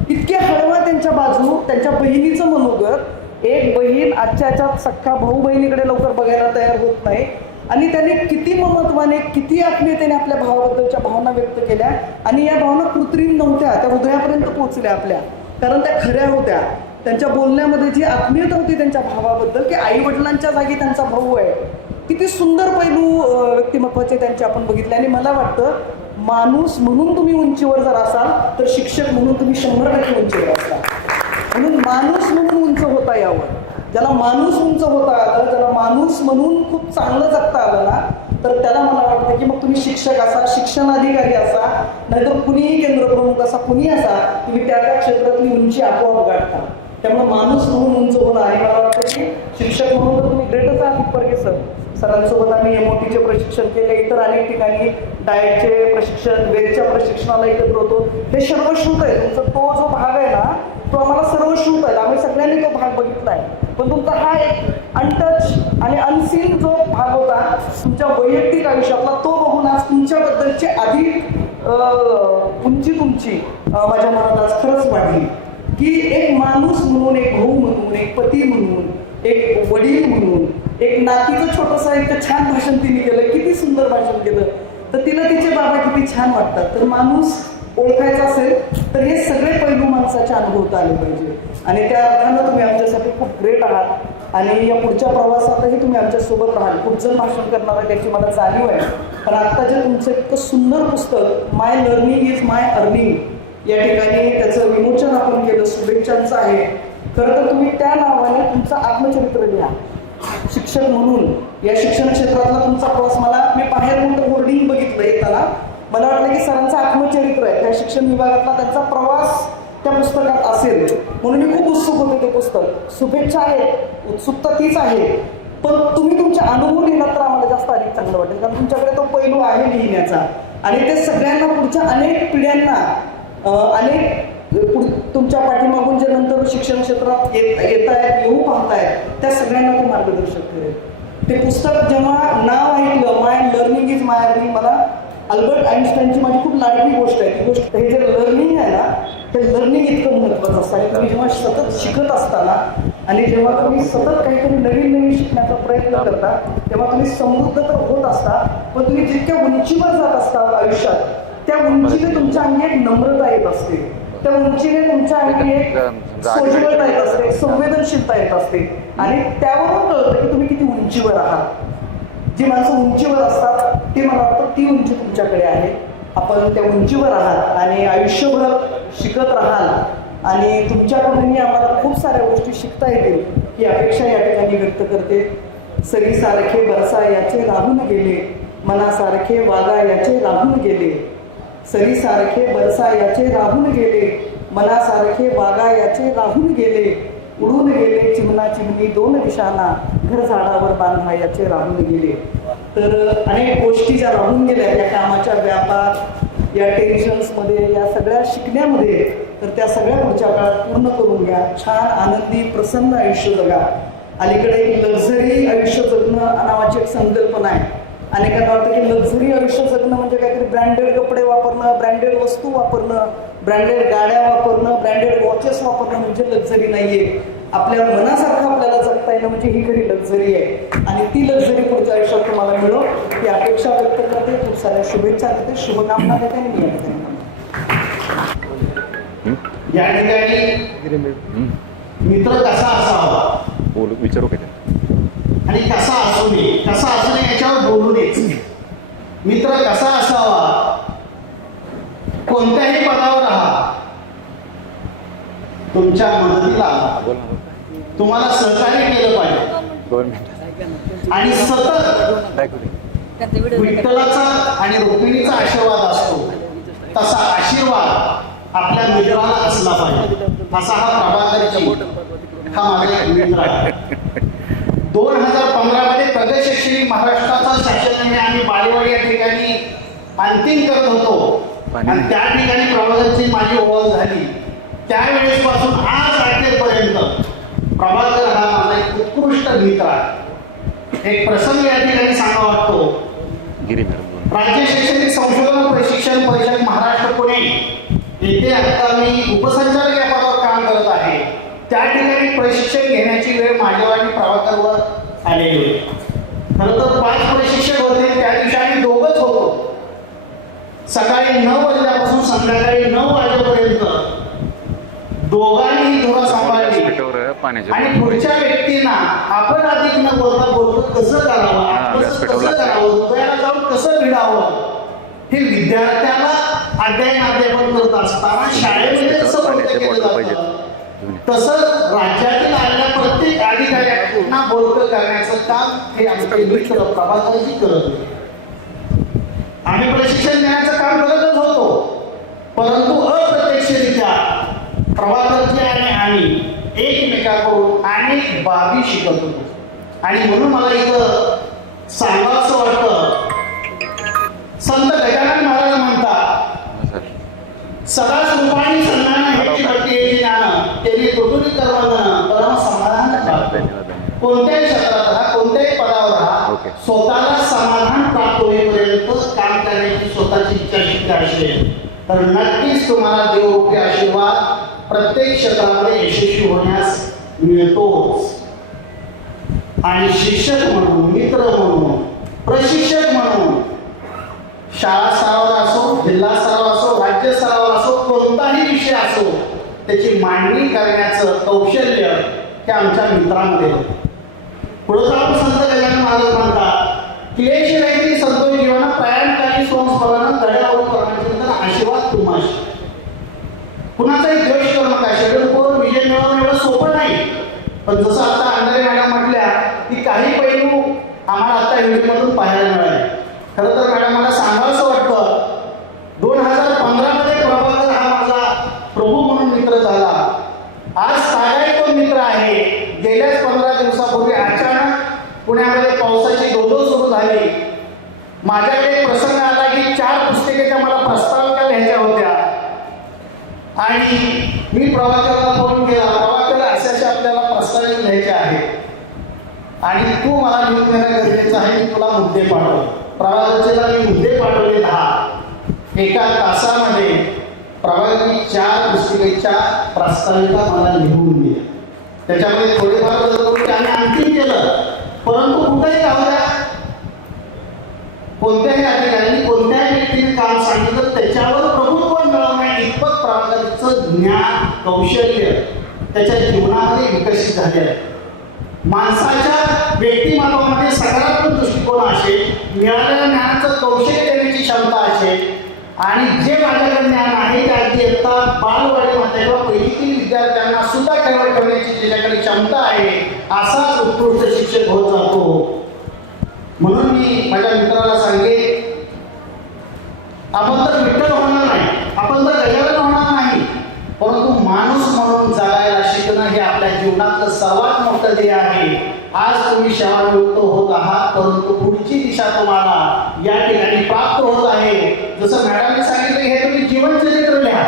इतके हळवा त्यांच्या बाजू, त्यांच्या बहिणीचं मनोगत, एक बहीण आजच्या सख्खा भाऊ बहिणीकडे लवकर बघायला तयार होत नाही आणि त्याने किती महत्वाने, किती आत्मीयतेने आपल्या भावाबद्दलच्या भावना व्यक्त केल्या आणि या भावना कृत्रिम नव्हत्या, त्या हृदयापर्यंत पोहोचल्या आपल्या, कारण त्या खऱ्या होत्या. त्यांच्या बोलण्यामध्ये जी आत्मीयता होती त्यांच्या भावाबद्दल, की आई वडिलांच्या जागी त्यांचा भाऊ आहे, किती सुंदर पैलू व्यक्तिमत्वाचे त्यांचे आपण बघितले. आणि मला वाटतं माणूस म्हणून तुम्ही उंचीवर जर असाल तर शिक्षक म्हणून तुम्ही 100% उंचीवर असता. म्हणून माणूस म्हणून उंच होता यावं. ज्याला माणूस उंच होता आलं, ज्याला माणूस म्हणून खूप चांगलं जगता आलं ना, तर त्याला मला वाटतं की मग तुम्ही शिक्षक असा, शिक्षणाधिकारी असा, नाहीतर कुणीही केंद्रप्रमुख असा, कुणी असा, तुम्ही त्या त्या क्षेत्रातली उंची आपोआप गाठता. त्यामुळे माणूस म्हणून उंच होणं. आणि मला वाटतं की शिक्षक म्हणून तर तुम्ही ग्रेटच आहात हिप्परगे सर. सरांसोबत आम्ही MOTचे प्रशिक्षण केले, इतर अनेक ठिकाणी डाएटचे प्रशिक्षण, वेदच्या प्रशिक्षणाला एकत्र होतो. हे सर्वश्रुत आहे तुमचा, तो जो भाग आहे ना तो आम्हाला सर्वश्रुत आहे, आम्ही सगळ्यांनी तो भाग बघितला आहे. पण तुमचा हा एक अनटच आणि अनसीन जो भाग होता तुमच्या वैयक्तिक आयुष्यातला, तो बघून आज तुमच्याबद्दलची अधिक उंची तुमची माझ्या मनात आज खरंच वाढली. की एक माणूस म्हणून, एक भाऊ म्हणून, एक पती म्हणून, एक वडील म्हणून, एक नातीचं छोटंसं एक छान भाषण तिने केलं, किती सुंदर भाषण केलं, तर तिला तिचे बाबा किती छान वाटतात. तर माणूस ओळखायचा असेल तर हे सगळे पैलू माणसाचे अनुभवता आले पाहिजे. आणि त्या अर्थानं तुम्ही आमच्यासाठी खूप ग्रेट आहात आणि या पुढच्या प्रवासातही तुम्ही आमच्यासोबत राहाल. पुढचं भाषण करणार आहे त्याची मला जाणीव आहे. पण आत्ता जे तुमचं इतकं सुंदर पुस्तक माय लर्निंग इज माय अर्निंग, या ठिकाणी त्याचं विमोचन आपण केलं, शुभेच्छांचं आहे. खरं तर तुम्ही त्या नावाने तुमचं आत्मचरित्र लिहा. शिक्षक म्हणून या शिक्षण क्षेत्रातला तुमचा प्रवास, मला मी बाहेर मोठं होर्डिंग बघितलं येताना मला वाटलं की सरांचं आत्मचरित्र आहे, त्या शिक्षण विभागातला त्यांचा प्रवास त्या पुस्तकात असेल म्हणून मी खूप उत्सुक होते ते पुस्तक. शुभेच्छा आहेत, उत्सुकता तीच आहे, पण तुम्ही तुमचे अनुभव लिहिलात तर आम्हाला जास्त अधिक चांगलं वाटेल, कारण तुमच्याकडे तो पैलू आहे लिहिण्याचा आणि ते सगळ्यांना पुढच्या अनेक पिढ्यांना तुमच्या पाठीमागून जे नंतर शिक्षण क्षेत्रात येत आहेत, येऊ पाहतायत, त्या सगळ्यांना ते मार्गदर्शक करेल. ते पुस्तक जेव्हा नाव ऐकलं, माय लर्निंग इज माय अर्निंग, मला अल्बर्ट आइन्स्टाईनची माझी खूप लाडकी गोष्ट आहे ती गोष्ट. हे जे लर्निंग आहे ना, ते लर्निंग इतकं महत्त्वाचं असतं आणि तुम्ही जेव्हा सतत शिकत असताना आणि जेव्हा तुम्ही सतत काहीतरी नवीन नवीन शिकण्याचा प्रयत्न करता तेव्हा तुम्ही समृद्ध तर होत असता, पण तुम्ही जितक्या उंचीवर जात असता आयुष्यात त्या उंचीने तुमच्या अंगी एक नम्रता येत असते, त्या उंचीने तुमच्या अंगी एक सोज्वळता येत असते, संवेदनशीलता येत असते आणि त्यावरून कळतं की तुम्ही किती उंचीवर आहात. जी माणसं उंचीवर असतात ते मला वाटतं ती उंची तुमच्याकडे आहे. आपण त्या उंचीवर आहात आणि आयुष्यभर शिकत राहाल आणि तुमच्याकडूनही आम्हाला खूप साऱ्या गोष्टी शिकता येतील ही अपेक्षा या ठिकाणी व्यक्त करते. सरीसारखे बरसा याचे राहून गेले, मनासारखे वागा याचे राहून गेले. सरीसारखे बरसा याचे राहून गेले, मनासारखे वागा याचे राहून गेले. उडून गेले चिमणा चिमणी दोन दिशांना, घर झाडावर बांधा याचे राहून गेले. तर अनेक गोष्टी ज्या राहून गेल्या या कामाच्या व्यापात, या टेन्शन्समध्ये, या सगळ्या शिकण्यामध्ये, तर त्या सगळ्या पुढच्या काळात पूर्ण करून घ्या. छान आनंदी प्रसन्न आयुष्य जगा. अलीकडे एक लक्झरी आयुष्य जगणं नावाची एक संकल्पना आहे. अनेकांना वाटतं की लक्झरी आयुष्य जगणं म्हणजे काहीतरी ब्रँडेड कपडे वापरणं, ब्रँडेड वस्तू वापरणं, ब्रँडेड गाड्या वापरणं, ब्रँडेड वॉचेस वापरणं म्हणजे लक्झरी नाहीये. आपल्या मनासारखं आपल्याला जगता येणं म्हणजे ही खरी लक्झरी आहे आणि ती लक्झरी पुढच्या आयुष्यात तुम्हाला मिळो ही अपेक्षा व्यक्त करते. खूप साऱ्या शुभेच्छा देते, शुभकामना देते आणि मी या ठिकाणी मित्र कसा असावा बोलू विचारू का आणि कसा असू नये, कसा असू नये याच्यावर बोलू नये. मित्र कसा असावा, कोणत्याही पदावर राहा, तुमच्या मदतीला तुम्हाला सहकार्य केलं पाहिजे आणि सतत विठ्ठलाचा आणि रुक्मिणीचा आशीर्वाद असतो तसा आशीर्वाद आपल्या मित्राला असला पाहिजे. असा हा प्रभाकरची हा माझा एक मित्र आहे. 2015 मध्ये प्रगत शैक्षणिक महाराष्ट्राचा शासनाने आम्ही बालेवाडी या ठिकाणी अंतिम करत होतो आणि त्या ठिकाणी प्रभाकरची माझी ओळख झाली. त्यावेळेसपासून आज आजपर्यंत प्रभाकर हा माझा एक उत्कृष्ट मित्र आहे. एक प्रसंग या ठिकाणी सांगा वाटतो. राज्य शैक्षणिक संशोधन प्रशिक्षण परिषद महाराष्ट्र पुणे येथे आता मी उपसंचालक या पदावर काम करत आहे. त्या ठिकाणी प्रशिक्षण घेण्याची वेळ माझ्यावर आणि प्रभाकरवर आलेली होती. खरं तर 5 प्रशिक्षक होते, त्या दिवशी आम्ही दोघंच होतो. सकाळी 9 वाजल्यापासून संध्याकाळी 9 वाजेपर्यंत दोघांनी धुरा सांभाळली आणि पुढच्या व्यक्तींना आपण अधिक न बोलता बोलतो कसं करावं, कसं करावं, हृदयाला जाऊन कसं भिडावं हे विद्यार्थ्याला अध्यापन करत असताना शाळेमध्ये कसं बोलतं केलं जातं तसं राज्यातील आलेल्या प्रत्येक अधिकाऱ्यांना बोलतं करण्याचं काम हे आमचे मित्र प्रभाकरजी करत होते. आम्ही प्रशिक्षण देण्याचं काम करतच होतो, परंतु अप्रत्यक्षरित्या प्रभाकरजी आणि आम्ही एकमेकांकडून अनेक बाबी शिकत होतो. आणि म्हणून मला इथं सांगावं असं वाटतं, संत गजानन महाराज म्हणतात, सदा रूपाणी सन्मान ह्याची भक्ती याची ज्ञान त्यांनी तोटुली कर्मधन परम समाधान. कोणत्याही क्षेत्रात राहा, कोणत्याही पदावर राहा, स्वतःला समाधान प्राप्त होईपर्यंत काम करण्याची स्वतःची इच्छाशक्ती असेल तर नक्कीच तुम्हाला देवरूपी आशीर्वाद प्रत्येक क्षेत्रामध्ये यशस्वी होण्यास मिळतोच. आणि शिक्षक म्हणून, मित्र म्हणून, प्रशिक्षक म्हणून शाळा स्तरावर असो, जिल्हा स्तरावर असो, राज्य स्तरावर असो, कोणताही विषय असो त्याची मांडणी करण्याचं कौशल्य हे आमच्या मित्रांमध्ये होतं. पुढे जाऊन संत गजानन महाराज म्हणतात, क्लेश रहित संतोष जीवन प्रयाणकारी संस्मरण गड्यावर करण्याचे आशीर्वाद तुम्हाला. कुणाचाही द्वेष करू नका. शेड्यूल विजय मिळवणं एवढं सोपं नाही, पण जसं आता अंधारे मॅडम म्हटल्या की काही पैलू आम्हाला आता व्हिडिओमधून पाहायला मिळाले. खरं तर मॅडम मला सांगावंसं वाटतं पुस्तिकेच्या मला प्रस्ताविका लिहायच्या होत्या आणि मी प्रभाकरला फोन केला, प्रभाकर अशाशा आपल्याला प्रस्ताविका लिहायच्या आहेत आणि तू मला लिहून देणं गरजेचं आहे, मी तुला मुद्दे पाठवले. प्रभाकरला मी मुद्दे पाठवले 10. एका तासामध्ये प्रभाकरनी 4 पुस्तिकेच्या प्रस्ताविका मला लिहून दिल्या. त्याच्यामध्ये थोडेफार बदल करून त्याने अंतिम केलं, परंतु कुठेही जाऊ द्या, कोणत्याही अधिकाऱ्यांनी कोणत्याही व्यक्तीने काम सांगितलं त्याच्यावर प्रभुत्व मिळवण्या इतपत प्रभाकरचं ज्ञान कौशल्य त्याच्या जीवनामध्ये विकसित झाले आहे. माणसाच्या व्यक्तिमत्वामध्ये सकारात्मक दृष्टिकोन असेल, मिळालेल्या ज्ञानाचं कौशल्य देण्याची क्षमता असेल आणि जे माझ्याकडे ज्ञान आहे ते अगदी आता बालवाडीमध्ये किंवा पहिलीतील विद्यार्थ्यांना सुद्धा खेळवत ठेवण्याची ज्याच्याकडे क्षमता आहे असाच उत्कृष्ट शिक्षक होत जातो. म्हणून मी माझ्या मित्राला सांगेन, आपण तर विठ्ठल होणार नाही, आपण तर गजानन होणार नाही, परंतु माणूस म्हणून जगायला शिकणं हे आपल्या जीवनातलं सर्वात मोठं ध्येय आहे. आज तुम्ही सेवानिवृत्त होत आहात, परंतु पुढची दिशा तुम्हाला या ठिकाणी प्राप्त होत आहे. जसं मॅडमने सांगितलं, हे तुम्ही जीवनचरित्र लिहा.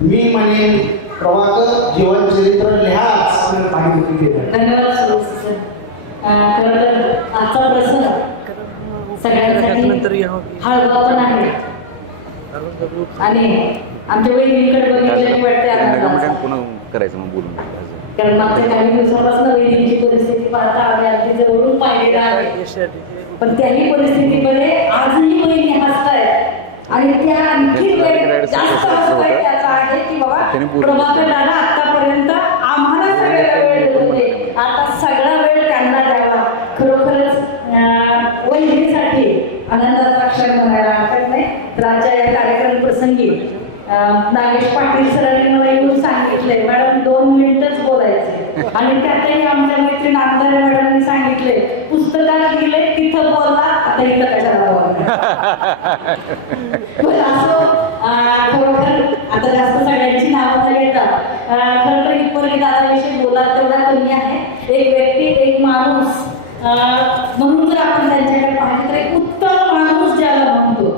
मी म्हणेन प्रभाकर जीवनचरित्र लिहाच. धन्यवाद सर. खरं तर आजचा प्रसंग सगळ्यांसाठी हळवा पण आहे आणि आमच्या वहिनीकडे बघितल्याची वाटते आनंद, पुन्हा करायचं मग बोलून. कारण मागच्या काही दिवसापासून वहिनीची परिस्थिती पाहता आम्ही अगदी जवळून पाहिलेला आहे. पण त्याही परिस्थितीमध्ये आजही वहिनी हसतायत आणि त्या आणखी जास्त हसतायत त्याचा आहे की बाबा प्रभाकर दादा आतापर्यंत आम्हाला सगळ्याला वेळ देत होते, आता सगळा वेळ त्यांना द्यावा. खरोखरच वहिनीसाठी आनंदाचा क्षण म्हणायला हरकत नाही. तर आजच्या या कार्यक्रम प्रसंगी नागेश पाटील सरांनी मला येऊन सांगितले, मॅडम 2 मिनिटच बोलायचे आणि त्यातही आमच्या मैत्रीण आमदार मॅडमनी सांगितले, पुस्तकात गेले तिथं बोलला, आता इथं कशाला बोलला. असं खरोखर आता जास्त सगळ्यांची नावं न घेता खरं तर हिप्परगी दादाविषयी बोलायला तेवढा कमी आहे. एक व्यक्ती, एक माणूस म्हणून जर आपण त्यांच्याकडे पाहिजे तर एक उत्तम माणूस ज्याला म्हणतो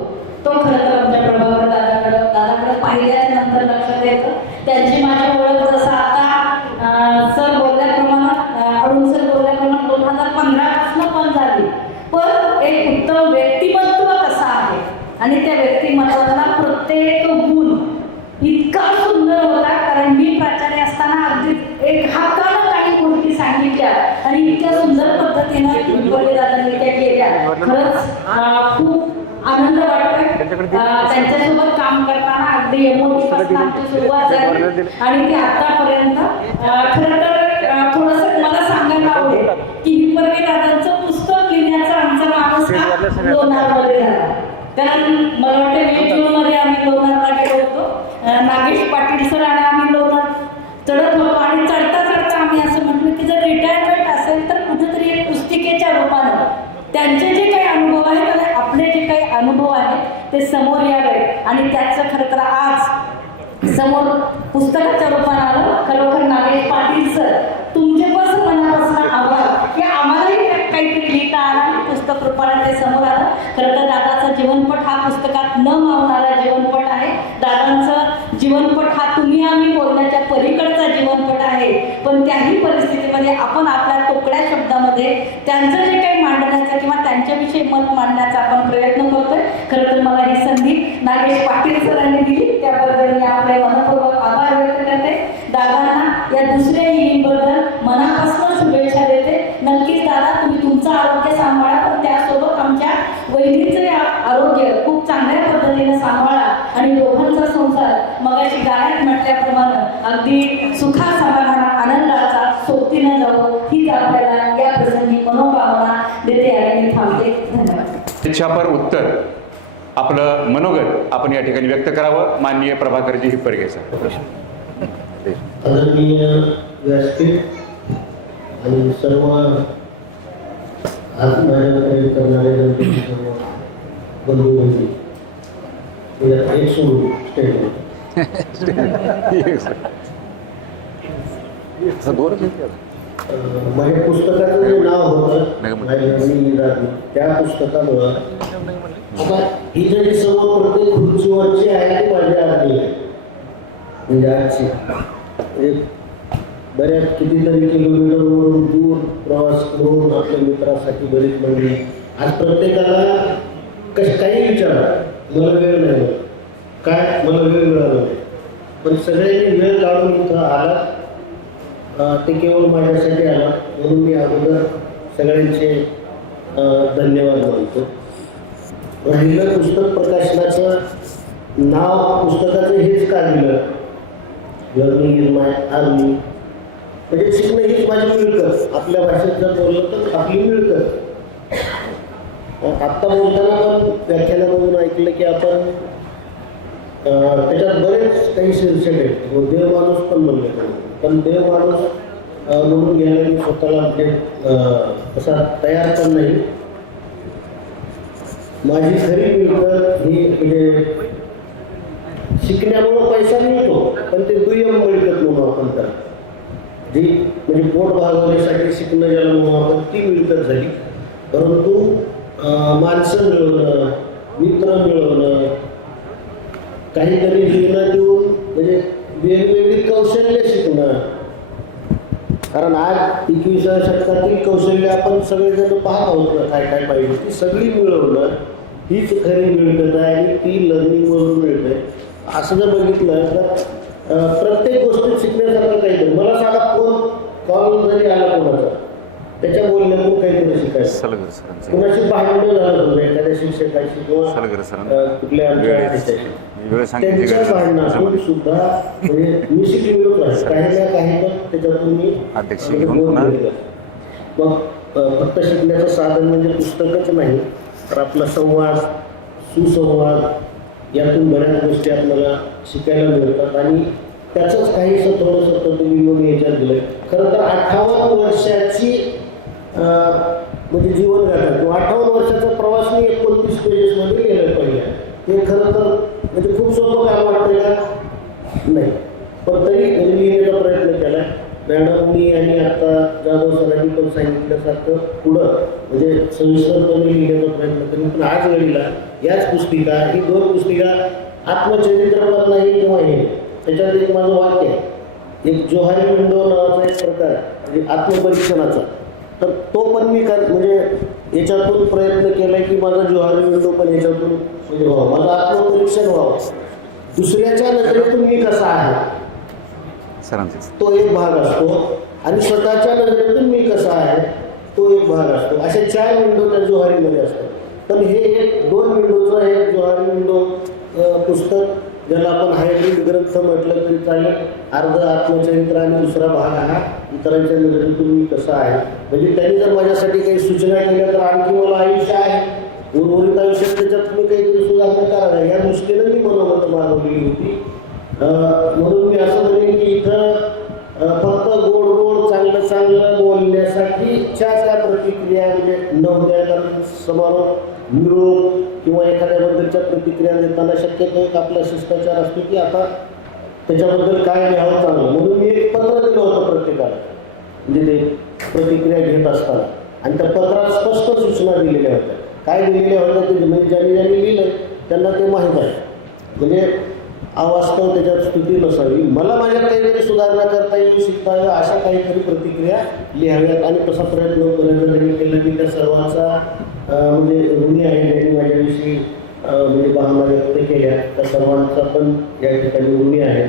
तो खरं तर आमच्या प्रभाकर दादाकडे पाहिल्याच्या नंतर लक्षात येतं. त्यांची माझी ओळख जसं आता सर बोलल्याप्रमाणे, अरुण सर बोलल्याप्रमाणे 2015 पासून पण झाली, पण एक उत्तम व्यक्तिमत्व कसं आहे आणि त्या व्यक्तिमत्वाला प्रत्येक गुण इतका सुंदर होता. कारण मी प्राचार्य असताना अगदी एक हक्कानं काही गोष्टी सांगितल्या आणि इतक्या सुंदर पद्धतीनं दादांनी त्या केल्या. खरंच खूप आनंद वाटतोय त्यांच्यासोबत काम करताना. अगदी एमओटीपासून आमची सुरुवात झाली आणि ती आतापर्यंत. खरं तर थोडंसं मला सांगायला आवडेल की हिप्परगे दादांचं पुस्तक लिहिण्याचा आमचा माणूस हा लोणारमध्ये झाला. कारण मला वाटतं मे जूनमध्ये आम्ही लोणारला गेलो होतो. नागेश पाटील सर आणि आम्ही लोणार चढत होतो आणि चढता चढता आम्ही असं म्हटलं की जर रिटायरमेंट असेल तर कुठेतरी एक पुस्तिकेच्या रूपानं त्यांचे जे काही अनुभव आहेत आणि आपले जे काही अनुभव आहेत ते समोर यावे आणि त्याचं खरं तर आज समोर पुस्तकाच्या रूपानं आलं. खरोखर नागेश पाटील सर तुमचे पण मनापासून आभार की आम्हालाही काहीतरी लिहिता आलं, पुस्तक रूपानं ते समोर आलं. खरं तर दादाचा जीवनपट हा पुस्तकात न मावणारा जीवनपट आहे. दादांचं जीवनपट हा तुम्ही आम्ही बोलण्याच्या पलीकडचा जीवनपट आहे, पण त्याही परिस्थितीमध्ये आपण आपल्या तोकड्या शब्दामध्ये त्यांचं जे काही मांडण्याचं किंवा त्यांच्याविषयी मत मांडण्याचा आपण प्रयत्न करतोय. खरं तर मला ही संधी नागेश पाटील सरांनी दिली त्याबद्दल मी आपले मनपूर्वक आभार व्यक्त करते. दादांना या दुसऱ्या इनिंगबद्दल मनापासून शुभेच्छा देते. नक्कीच दादा तुम्ही तुमचं आरोग्य सांभाळा, पण त्यासोबत आमच्या वहिनीचं आरोग्य खूप चांगल्या पद्धतीने सांभाळा आणि दोघांचा संसार मगाशी गाण्यात म्हटल्याप्रमाणे अगदी सुखा समाधाना आनंदाचा सोबतीनं जावं हीच आपल्याला या प्रसंगी मनोकामना देते आणि मी थांबते. धन्यवाद. इच्छापर उत्तर आपलं मनोगत आपण या ठिकाणी व्यक्त करावं. माननीय प्रभाकरजी हिप्परगे सर. आदरणीय व्यासपीठ आणि सर्व आज माझ्याकडे करणारे सर्व बंधू बंधू एक सोडून स्टेटमेंट माझ्या पुस्तकाचं जे नाव होतं त्या पुस्तकामुळं ही जरी समोर प्रत्येक खुर्चीवरची आहे ती माझ्या आधी आहे. म्हणजे आजची म्हणजे बऱ्याच कितीतरी किलोमीटरवरून दूर प्रवास करून आपल्या मित्रासाठी बरीच मंडळी आज प्रत्येकाला काही विचारा मला वेळ नाही काय मला वेळ मिळाला नाही पण सगळ्यांनी वेळ काढून इथं आला ते केवळ माझ्यासाठी आला म्हणून मी अगोदर सगळ्यांचे धन्यवाद मानतो. राहिलं पुस्तक प्रकाशनाचं नाव पुस्तकाचं हेच का दिलं लर्निंग इज माय आर्मी म्हणजे शिकणं हीच माझी मिळकत. आपल्या भाषेत जर बोललं तर आपली मिळकत. आत्ता बोलताना पण व्याख्यानामधून ऐकलं की आपण त्याच्यात बरेच काही शीर्षक आहेत. देव माणूस पण म्हणले पण देव माणूस म्हणून घ्यायला मी स्वतःला तसा तयार पण नाही. माझी खरी मिळकत ही म्हणजे शिकण्यामुळं पैसा मिळतो पण ते दुय्यम मिळकत म्हणून आपण तर जी म्हणजे पोट भागवण्यासाठी शिकणं ज्याला म्हणून आपण ती मिळकत झाली. परंतु माणसं मिळवणं मित्र मिळवणं काहीतरी जीवनात येऊन म्हणजे वेगवेगळी कौशल्य शिकणं कारण आज 21व्या शतकातील कौशल्य आपण सगळेजण पाहत आहोत ना काय काय पाहिजे ती सगळी मिळवणं हीच खरी मिळकत आहे आणि ती लर्निंगमधून मिळते. असं जर बघितलं तर प्रत्येक गोष्टीत शिकण्यासारखं काहीतरी मला सांगा फोन कॉल जरी आला कोणाचा त्याच्या बोलण्यातून काहीतरी शिकायचं कोणाशी भांडण झालं समजा एखाद्या शिक्षकाशी किंवा कुठल्या त्यांच्या भांडणातून सुद्धा म्हणजे मी शिकलेलो आहे काही ना काही पण त्याच्यातून मी मग फक्त शिकण्याचं साधन म्हणजे पुस्तकच नाही तर आपला संवाद सुसंवाद यातून बऱ्याच गोष्टी आपल्याला शिकायला मिळतात आणि त्याचंच काहीसं थोडंसं तुम्ही मग याच्यात दिलं. खरं तर 58 वर्षाची म्हणजे जीवनगाथा किंवा 58 वर्षाचा प्रवास मी 29 पेजेसमध्ये केलं पहिल्या. ते खरं तर म्हणजे खूप सोपं काय वाटतं का नाही पण तरी म्हणजे लिहिण्याचा प्रयत्न केला. मॅडमनी आणि आता जाधव सरांनी पण सांगितल्यासारखं पुढं म्हणजे सविस्तरपणे लिहिण्याचा प्रयत्न करेन. पण आज घडीला याच पुस्तिका ही 2 पुस्तिका आत्मचरित्रपद नाही किंवा हे त्याच्यात एक माझं वाक्य आहे एक जोहारी विंडो नावाचा एक प्रकार म्हणजे आत्मपरीक्षणाचा तर तो पण मी म्हणजे याच्यातून प्रयत्न केला की माझा जोहारी विंडो पण याच्यातून म्हणजे व्हावं माझं आत्मपरीक्षण व्हावं दुसऱ्याच्या नजरेतून मी कसा आहे तो एक भाग असतो आणि स्वतःच्या नजरेतून मी कसा आहे तो एक भाग असतो. असे 4 विंडो त्या जोहारीमध्ये असतात. पण हे एक 2 विंडोचं एक जोहारी विंडो पुस्तक ज्याला आपण हायब्रिड ग्रंथ म्हटलं तरी चालेल. अर्ध आत्मचरित्र आणि दुसरा भाग हा इतरांच्या नजरेतून मी कसा आहे म्हणजे त्यांनी जर माझ्यासाठी काही सूचना केल्या तर आणखी मला आयुष्य आहे उर्वरित आयुष्यात त्याच्यात मी काहीतरी सुधारणा करायला या दृष्टीनं मी मनोमत मागवलेली होती. म्हणून मी असं म्हणेन की इथं फक्त गोड गोड चांगलं चांगलं बोलण्यासाठी त्या प्रतिक्रिया म्हणजे नव्हत्या. कारण समारोप निरोप किंवा एखाद्याबद्दलच्या प्रतिक्रिया देताना शक्यतो एक आपला शिष्टाचार असतो की आता त्याच्याबद्दल काय लिहावं चांगलं म्हणून मी एक पत्र दिलं होतं प्रत्येकाला म्हणजे ते प्रतिक्रिया घेत असताना आणि त्या पत्रात स्पष्ट सूचना दिलेल्या होत्या. काय दिलेल्या होत्या ते म्हणजे ज्यांनी लिहिलं त्यांना ते माहीत आहे म्हणजे अवास्तव त्याच्यात स्तुती नसावी मला माझ्यात काहीतरी सुधारणा करता येईल शिकता येईल अशा काहीतरी प्रतिक्रिया लिहाव्यात आणि तसा प्रयत्न करायचा केला की त्या सर्वांचा म्हणजे ऋणी आहे ज्यांनी माझ्याविषयी म्हणजे भावना व्यक्त केल्या त्या सर्वांचा पण या ठिकाणी ऋणी आहे.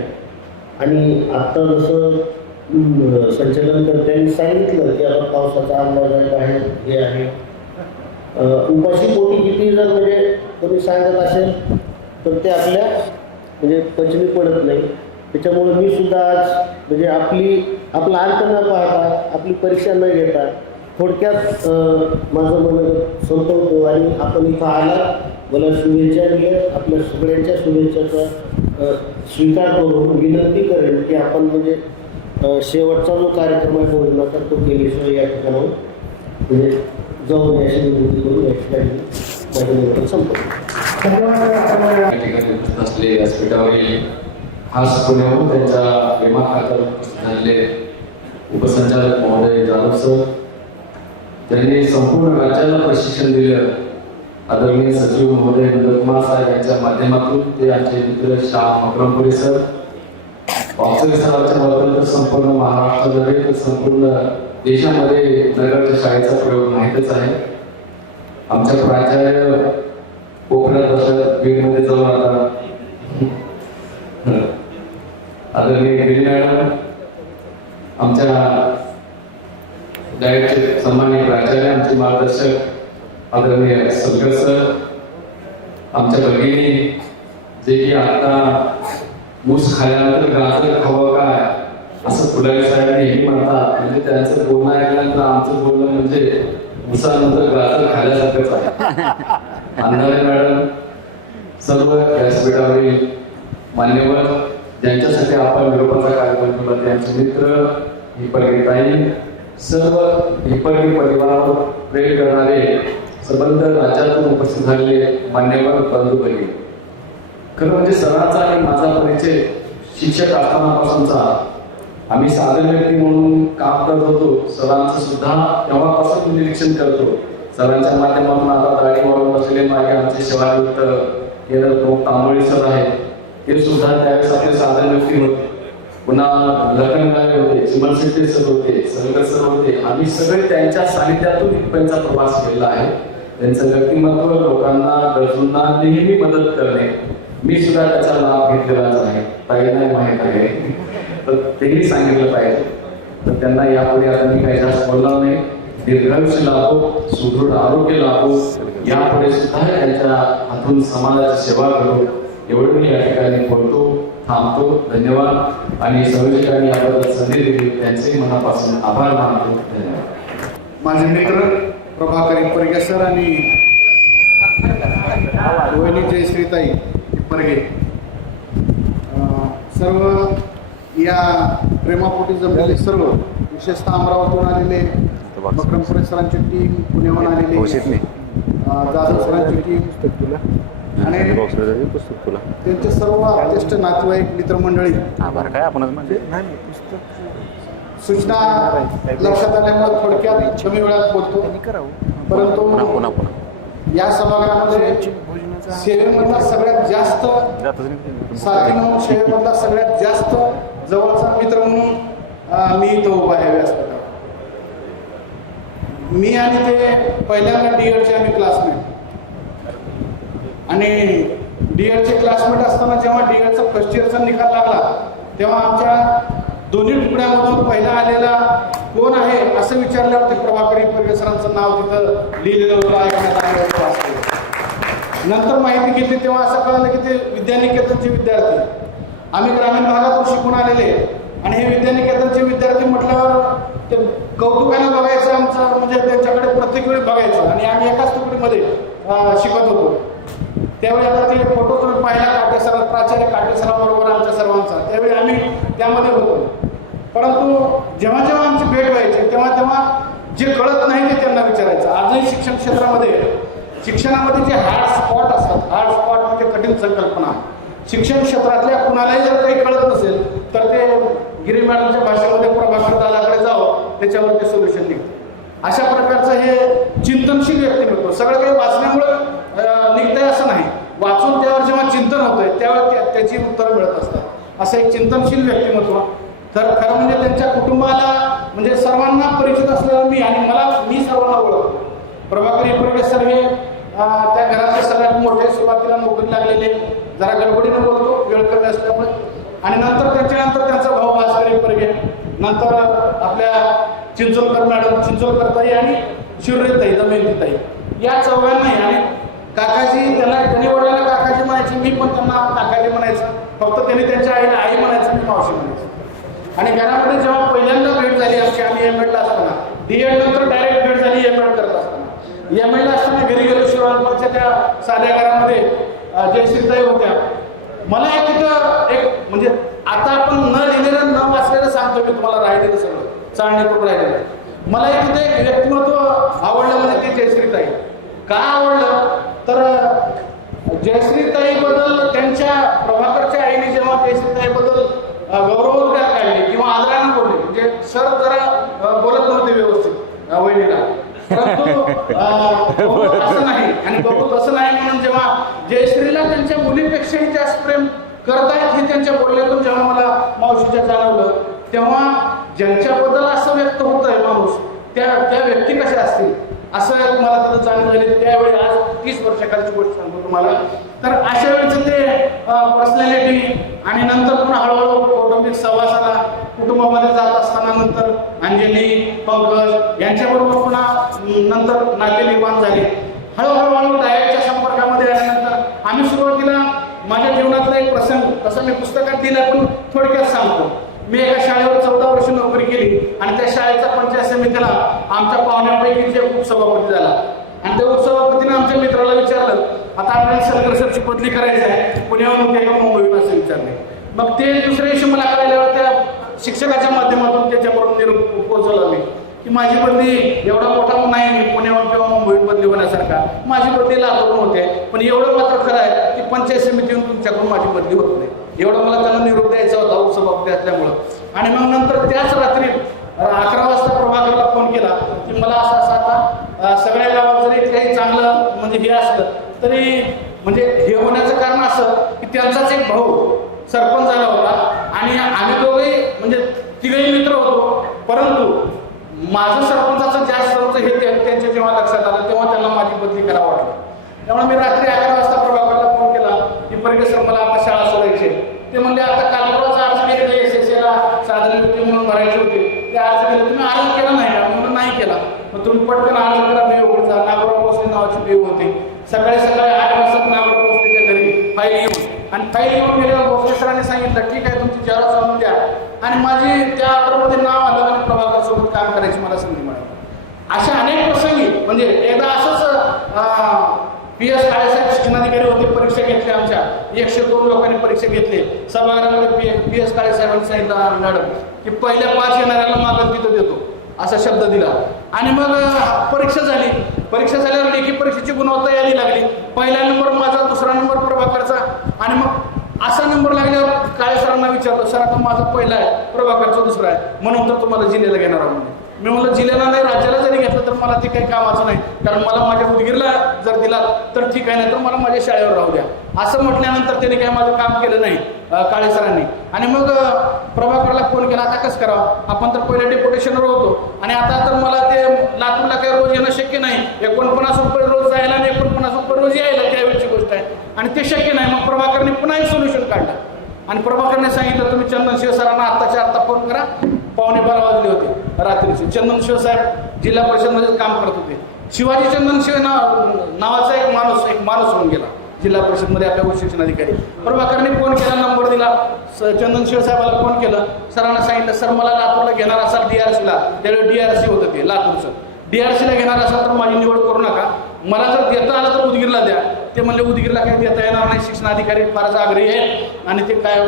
आणि आत्ता जसं संचलनकर्त्यांनी सांगितलं की आता पावसाचा अंदाज आहे बाहेर हे आहे उपाशी पोटी किती जर म्हणजे कोणी सांगत असेल तर ते आपल्या म्हणजे पचनी पडत नाही. त्याच्यामुळे मी सुद्धा आज म्हणजे आपला अंत न पाहता आपली परीक्षा न घेता थोडक्यात माझं मन संपवतो आणि आपण इथं आला मला शुभेच्छा दिल्या आपल्या सगळ्यांच्या शुभेच्छाचा स्वीकार करून विनंती करेन की आपण म्हणजे शेवटचा जो कार्यक्रम आहे भोजनाचा तो केल्याशिवाय या ठिकाणावर म्हणजे जाऊन याची विनंती करून या ठिकाणी माझं निवेदन संपवतो. या ठिकाणी असले व्यासपीठावरील खास पुण्याहून त्यांच्या विमा खात्यावर झालेले उपसंचालक महोदय जाधव सर त्यांनी संपूर्ण राज्याला प्रशिक्षण दिलं आदरणीय सचिव महोदय नंदकुमार साहेब यांच्या माध्यमातून ते आमचे मित्र श्याम मकरमपुरे सर, वाकचरे सरांच्या बद्दल तर संपूर्ण महाराष्ट्र नव्हे तर संपूर्ण देशामध्ये नगरच्या शाळेचा प्रयोग माहीतच आहे. आमच्या प्राचार्य कोकणात असं बीडमध्ये जाऊन आता आदरणीय गिरी मॅडम, आमच्या डायटचे सन्माननीय प्राचार्य, आमचे मार्गदर्शक आदरणीय सलगर सर, आमच्या भगिनी जे की आता मूस खाल्यानंतर गाजर खावं काय असं फुलारी साहेब नेहमी म्हणतात. म्हणजे त्यांचं बोलणं ऐकल्यानंतर आमचं बोलणं म्हणजे मुसानंतर गाजर खाल्यासारखंच आहे. अंधारे मॅडम, सर्व व्यासपीठावरील मान्यवर ज्यांच्यासाठी आपण विरोधाचा कार्यक्रम केला, त्यांचे मित्र, हिप्परगे ताई, सर्व हिप्परगे परिवारावर प्रेम करणारे संबंध राज्यातून उपस्थित झालेले मान्यवर बंधू भगिनी. खरं म्हणजे सरांचा आणि माझा परिचय शिक्षक असतानापासूनचा. आम्ही साधन व्यक्ती म्हणून काम करत होतो. सरांचं सुद्धा तेव्हापासून निरीक्षण करतो. सरांच्या माध्यमातून आता दाढी वाढून बसलेले मागे आमचे सेवानिवृत्त केंद्र प्रमुख तांबोळी सर आहेत. ते सुद्धा त्यावेळेस आपले साधन व्यक्ती होते. पुन्हा लखन गावे होते, चिमन शेट्टी सर होते, सलगर सर होते. आम्ही सगळे त्यांच्या सानिध्यातून इथपर्यंतचा प्रवास केलेला आहे. त्यांचं व्यक्तिमत्व लोकांना, गरजूंना नेहमी मदत करणे, मी सुद्धा त्याचा लाभ घेतलेलाच आहे. ताईंना माहीत आहे, तर तेही सांगितलं पाहिजे. तर त्यांना यापुढे आता मी काही जास्त बोलणार नाही. दीर्घायुष्य लाभो, सुदृढ आरोग्य लाभो, यापुढे सुद्धा त्यांच्या हातून समाजाची सेवा करू, एवढं मी या ठिकाणी बोलतो, थांबतो. धन्यवाद. आणि संयोजकांनी याबद्दल संधी दिली त्यांचे मनापासून आभार मानतो. धन्यवाद. माझे मित्र प्रभाकर हिप्परगे सर आणि वहिनी जयश्रीताई हिप्परगे, सर्व या प्रेमापोटी जमलेले सर्व, विशेषतः अमरावतीहून आलेले मकरमपुरे सरांची टीम, पुण्याहून आलेले जाधव सरांची टीम आणि त्यांचे सर्व अत्यष्ट नातेवाईक, मित्रमंडळी, सूचना लक्षात आल्यामुळे थोडक्यात कमी वेळात बोलतो. परंतु या सभागृहामध्ये सेवेमधला सगळ्यात जास्त साथी म्हणून, सेवेमधला सगळ्यात जास्त जवळचा मित्र म्हणून मी इथं उभा आहे व्यासपीठावर. मी आणि ते पहिल्यांदा डीएडचे आम्ही क्लासमेट, आणि डीएडचे क्लासमेट असताना जेव्हा डीएडचा फर्स्ट इयरचा निकाल लागला तेव्हा आमच्या दोन्ही तुकड्यामधून पहिला आलेला कोण आहे असं विचारल्यावर ते प्रभाकर हिप्परगे सरांचं नाव तिथं लिहिलेलं होतं, ऐकण्यात आलं होतं. नंतर माहिती घेतली तेव्हा असं कळालं की ते विद्यानिकेतनचे विद्यार्थी, आम्ही ग्रामीण भागातून शिकून आलेले, आणि हे विद्यानिकेतनचे विद्यार्थी म्हटल्यावर ते कौतुकानं बघायचं आमचं, म्हणजे त्यांच्याकडे प्रत्येक वेळी बघायचं. आणि आम्ही एकाच तुकडीमध्ये शिकत होतो. त्यावेळी आता ते फोटो तुम्ही पाहिला काटेसर, प्राचार्य काटेसराबरोबर आमच्या सर्वांचा, त्यावेळी आम्ही त्यामध्ये होतो. परंतु जेव्हा जेव्हा आमची भेट व्हायची तेव्हा तेव्हा जे कळत नाही ते त्यांना विचारायचं. आजही शिक्षण क्षेत्रामध्ये, शिक्षणामध्ये जे हार्ड स्पॉट असतात, हार्ड स्पॉट म्हणजे कठीण संकल्पना, शिक्षण क्षेत्रातल्या कुणालाही जर काही कळत नसेल तर ते गिरी मॅडमच्या भाषेमध्ये प्रभाकर दादाकडे जावं, त्याच्यावर ते सोल्युशन निघतं. अशा प्रकारचं हे चिंतनशील व्यक्तिमत्व. सगळं काही वाचण्यामुळं निघतंय असं नाही, वाचून त्यावर जेव्हा चिंतन होतंय त्यावर त्याची उत्तरं मिळत असतात. असं एक चिंतनशील व्यक्तिमत्व. तर खरं म्हणजे त्यांच्या कुटुंबाला, म्हणजे सर्वांना परिचित असलेला मी, आणि मी सर्वांना ओळखतो. प्रभाकर हिप्परगे सर हे त्या घरातले सगळ्यात मोठे, सुरुवातीला नोकरी लागलेले, जरा गडबडीनं बोलतो वेळ कमी असल्यामुळे, आणि नंतर त्याच्यानंतर त्यांचा भाऊ भास्कर हिप्परगे, नंतर आपल्या चिंचोलकर मॅडम, चिंचोलकर ताई आणि शिवरेताई, दमयंतीताई, या चौघांनाही. आणि काकाजी, त्यांनी वडिलांना काकाजी म्हणायचे, मी पण त्यांना काकाजी म्हणायचं. फक्त त्यांनी त्यांच्या आईला आई म्हणायचं, मी मावशी म्हणायचं. आणि घरामध्ये जेव्हा पहिल्यांदा भेट झाली आमची, आम्ही एमएडला असताना, डीएड नंतर डायरेक्ट भेट झाली एमएड करत असताना. एमएडला असताना घरी गेलो, शिवानपूरच्या त्या साध्या घरामध्ये जयश्रीताई होत्या. मला एक तिथं एक, म्हणजे आता आपण न लिहिलेलं, न वाचलेलं सांगतो मी तुम्हाला, राहिलेलं सगळं चाळणीतून राहिलेलं. मला एक तिथे एक व्यक्तिमत्व आवडलं, म्हणजे ते जयश्रीताई. का आवडलं तर जयश्रीताईबद्दल त्यांच्या प्रभाकरच्या आईने जेव्हा जयश्रीताईबद्दल गौरवोद्गार काढले किंवा आदरानं बोलले, म्हणजे सर जरा बोलत नव्हते व्यवस्थित वहिनीला, परंतु बबलू असं नाही, आणि बबलू तसं नाही म्हणून जेव्हा जयश्रीला त्यांच्या मुलीपेक्षाही जास्त प्रेम करत आहेत हे त्यांच्या बोलण्यातून जेव्हा मला मावशीच्या जाणवलं, तेव्हा ज्यांच्याबद्दल असं व्यक्त होत आहे माणूस, त्या व्यक्ती कशा असतील असं मला तिथं जाणीव झाली त्यावेळी. आज 30 वर्षाखालची गोष्ट सांगतो तुम्हाला. तर अशा वेळेचं ते पर्सनॅलिटी आणि नंतर पुन्हा हळूहळू कौटुंबिक सहवासाला कुटुंबामध्ये जात असताना नंतर अंजली, पंकज यांच्याबरोबर पुन्हा नंतर नाते निर्माण झाले. हळूहळू डायटच्या संपर्कामध्ये आल्यानंतर आम्ही सुरुवातीला माझ्या जीवनातला एक प्रसंग तसं मी पुस्तकात दिला पण थोडक्यात सांगतो. मी एका शाळेवर 14 वर्ष नोकरी केली आणि त्या शाळेच्या पंचायत समितीला आमच्या पाहुण्यापैकी एक उपसभापती झाला. आणि त्या उपसभापतीने आमच्या मित्राला विचारलं, आता आपल्याला सलगर सरची बदली करायची आहे, पुण्याहून होते का मुंबईहून असं विचारले. मग ते दुसऱ्या दिवशी मला कळल्यावर त्या शिक्षकाच्या माध्यमातून त्याच्याबरोबर निरोप पोहोचवला मी की माझी बदली एवढा मोठा नाही, मी पुण्याहून किंवा मुंबईहून बदली होण्यासारखा, माझी बदली लातूरून होते. पण एवढं मात्र खरं आहे की पंचायत समितीहून तुमच्याकडून माझी बदली होत नाही. एवढं मला त्यांना निरोप द्यायचा होता उपसभापती असल्यामुळं. आणि मग नंतर त्याच रात्री 11 वाजता प्रभाकरला फोन केला की मला असं आता सगळ्या गावात जरी काही चांगलं म्हणजे हे असलं तरी म्हणजे हे होण्याचं कारण असं की त्यांचाच एक भाऊ सरपंच झाला होता आणि आम्ही दोघेही म्हणजे तिघही मित्र होतो. परंतु माझं सरपंचाचं जास्त होतं हे त्यांच्या जेव्हा लक्षात आलं तेव्हा त्यांना माझी बदली करावं वाटलं. त्यामुळे मी रात्री 11 वाजता प्रभाकरला फोन केला की परिके सर मला आता शाळा सोडायची. ते म्हणले आता कालपरवाचा अर्ज केले SSA साधारण व्यक्ती म्हणून भरायचे होते, ते अर्ज केले. तुम्ही अर्ज केला नाही का? म्हणून नाही केला. मग तुम्ही पटकन अर्ज करा. बेवकडचा नागोराव भोसले नावाची बेव होती. सकाळी 8 वाजता नागोराव भोसलेच्या घरी फाईल येऊन आणि फाईल येऊन गेल्यावर भोसले सरांनी सांगितलं ठीक आहे तुमची जेव्हा आणून द्या. आणि माझी त्या ऑर्डरमध्ये नाव आलं आणि प्रभाकर सोबत काम करायची मला संधी मिळाली. अशा अनेक प्रसंगी म्हणजे एकदा असंच PS काळेसाहेब शिक्षणाधिकारी होते, परीक्षा घेतल्या आमच्या 102 लोकांनी परीक्षा घेतली. सभागृहामध्ये PS काळेसाहेबांनी सांगितलं मॅडम की पहिल्या 5 येणाऱ्याला मागं तिथं देतो असा शब्द दिला. आणि मग परीक्षा झाली. परीक्षा झाल्यावर लेखी परीक्षेची गुणवत्ता यादी लागली. पहिला नंबर माझा, दुसरा नंबर प्रभाकरचा. आणि मग असा नंबर लागल्यावर काळे सरांना विचारलं सर आता माझा पहिला आहे, प्रभाकरचा दुसरा आहे, म्हणून तर तुम्हाला जिल्ह्याला घेणार आहोत. मी म्हणलं जिल्ह्याला नाही राज्याला जरी घेतलं तर मला ते काही कामाचं नाही, कारण मला माझ्या उदगीरला जर दिला तर ठीक आहे, नाही तर मला माझ्या शाळेवर राहू द्या. असं म्हटल्यानंतर त्यांनी काही माझं काम केलं नाही काळे सरांनी. आणि मग प्रभाकरला फोन केला, आता कसं करावं, आपण तर पहिल्या डेप्युटेशनवर होतो आणि आता तर मला ते लातूरला काही रोज येणं शक्य नाही. 49 रुपये रोज जायला आणि 49 रुपये रोज यायला त्यावेळची गोष्ट आहे आणि ते शक्य नाही. मग प्रभाकरने पुन्हा एक सोल्युशन काढलं आणि प्रभाकरने सांगितलं तुम्ही चंदन शिवसरांना आत्ताच्या आत्ता फोन करा. 12:15 वाजले होते रात्रीचे. चंदन शिवसाहेब जिल्हा परिषदमध्ये काम करत होते. शिवाजी चंदन शिव नावाचा एक माणूस होऊन गेला जिल्हा परिषदमध्ये आपल्या शिक्षणाधिकारी. प्रभाकरने फोन केला, नंबर दिला, चंदन शिवसाहेबाला फोन केलं. सरांना सांगितलं सर मला लातूरला घेणार असाल DRCला, त्यावेळी DRC होतं ते लातूरचं, DRCला घेणार असाल तर माझी निवड करू नका, मला जर देता आलं तर उदगीरला द्या. ते म्हणले उदगीरला काही देता येणार नाही, शिक्षणाधिकारी फारच आग्रही आहेत आणि ते काय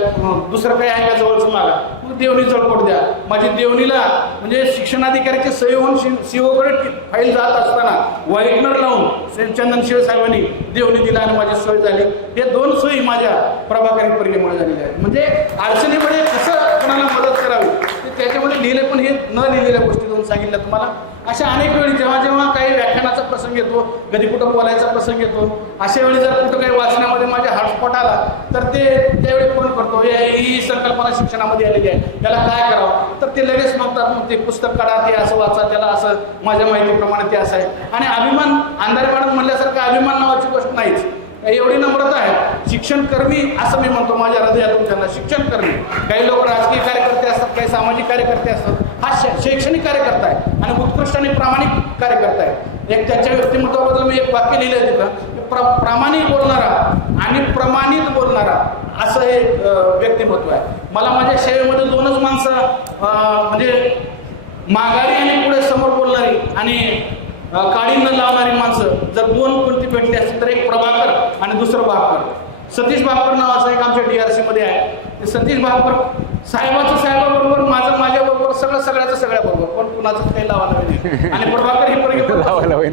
दुसरं काही आहे का जवळचं मागा, देवणी जळकोट द्या. माझी देवणीला म्हणजे शिक्षणाधिकाऱ्याची सही होऊन CO कडे फाईल जात असताना व्हाईटनर लावून चंदन शिवसाहेबांनी देवणी दिला आणि माझी सोय झाली. हे 2 सोयी माझ्या प्रभाकरी परिकेमुळे झालेल्या आहेत. म्हणजे अडचणीमध्ये कसं कोणाला मदत करावी ते त्याच्यामध्ये लिहिले, पण हे न लिहिलेल्या गोष्टी दोन सांगितल्या तुम्हाला. अशा अनेक वेळी जेव्हा जेव्हा काही व्याख्यानाचा प्रसंग येतो, कधी कुठं बोलायचा प्रसंग येतो, अशा वेळी जर कुठं काही वाचनामध्ये माझ्या हॉटस्पॉट आला तर ते त्यावेळी फोन करतो, ही संकल्पना शिक्षणामध्ये आलेली आहे, त्याला काय करावं, तर ते लगेच मागतात. मग ते पुस्तक काढा, ते असं वाचा, त्याला असं माझ्या माहितीप्रमाणे ते असं आहे. आणि अभिमान, अंधारे मॅडम म्हणल्यासारखं अभिमान नावाची गोष्ट नाहीच. एवढी नम्रता आहे. शिक्षणकर्मी असं मी म्हणतो माझ्या हृदयातून त्यांना, शिक्षणकर्मी. काही लोक राजकीय कार्यकर्ते असतात, काही सामाजिक कार्यकर्ते असतात, हा शैक्षणिक कार्यकर्ता आहे आणि उत्कृष्ट आणि प्रामाणिक कार्यकर्ता आहे. एक त्याच्या व्यक्तिमत्वाबद्दल मी एक वाक्य लिहिलं आहे तिथं, प्रामाणिक बोलणारा आणि प्रमाणित बोलणारा असं हे व्यक्तिमत्व आहे. मला माझ्या सेवेमध्ये 2च माणसं म्हणजे माघारी आणि पुढे समोर बोलणारी आणि काळी न लावणारी माणसं जर 2 कोणती भेटली असतील तर एक प्रभाकर आणि दुसरं भाकर. सतीश भाकर नावाचा एक आमच्या DRC मध्ये आहे. ते सतीश भाकर साहेबाचं साहेबाबरोबर, माझं माझ्याबरोबर, सगळ्याचं सगळ्याबरोबर, पण कुणाचंच काही लावा नाही. आणि प्रभाकर ही परिवर्तन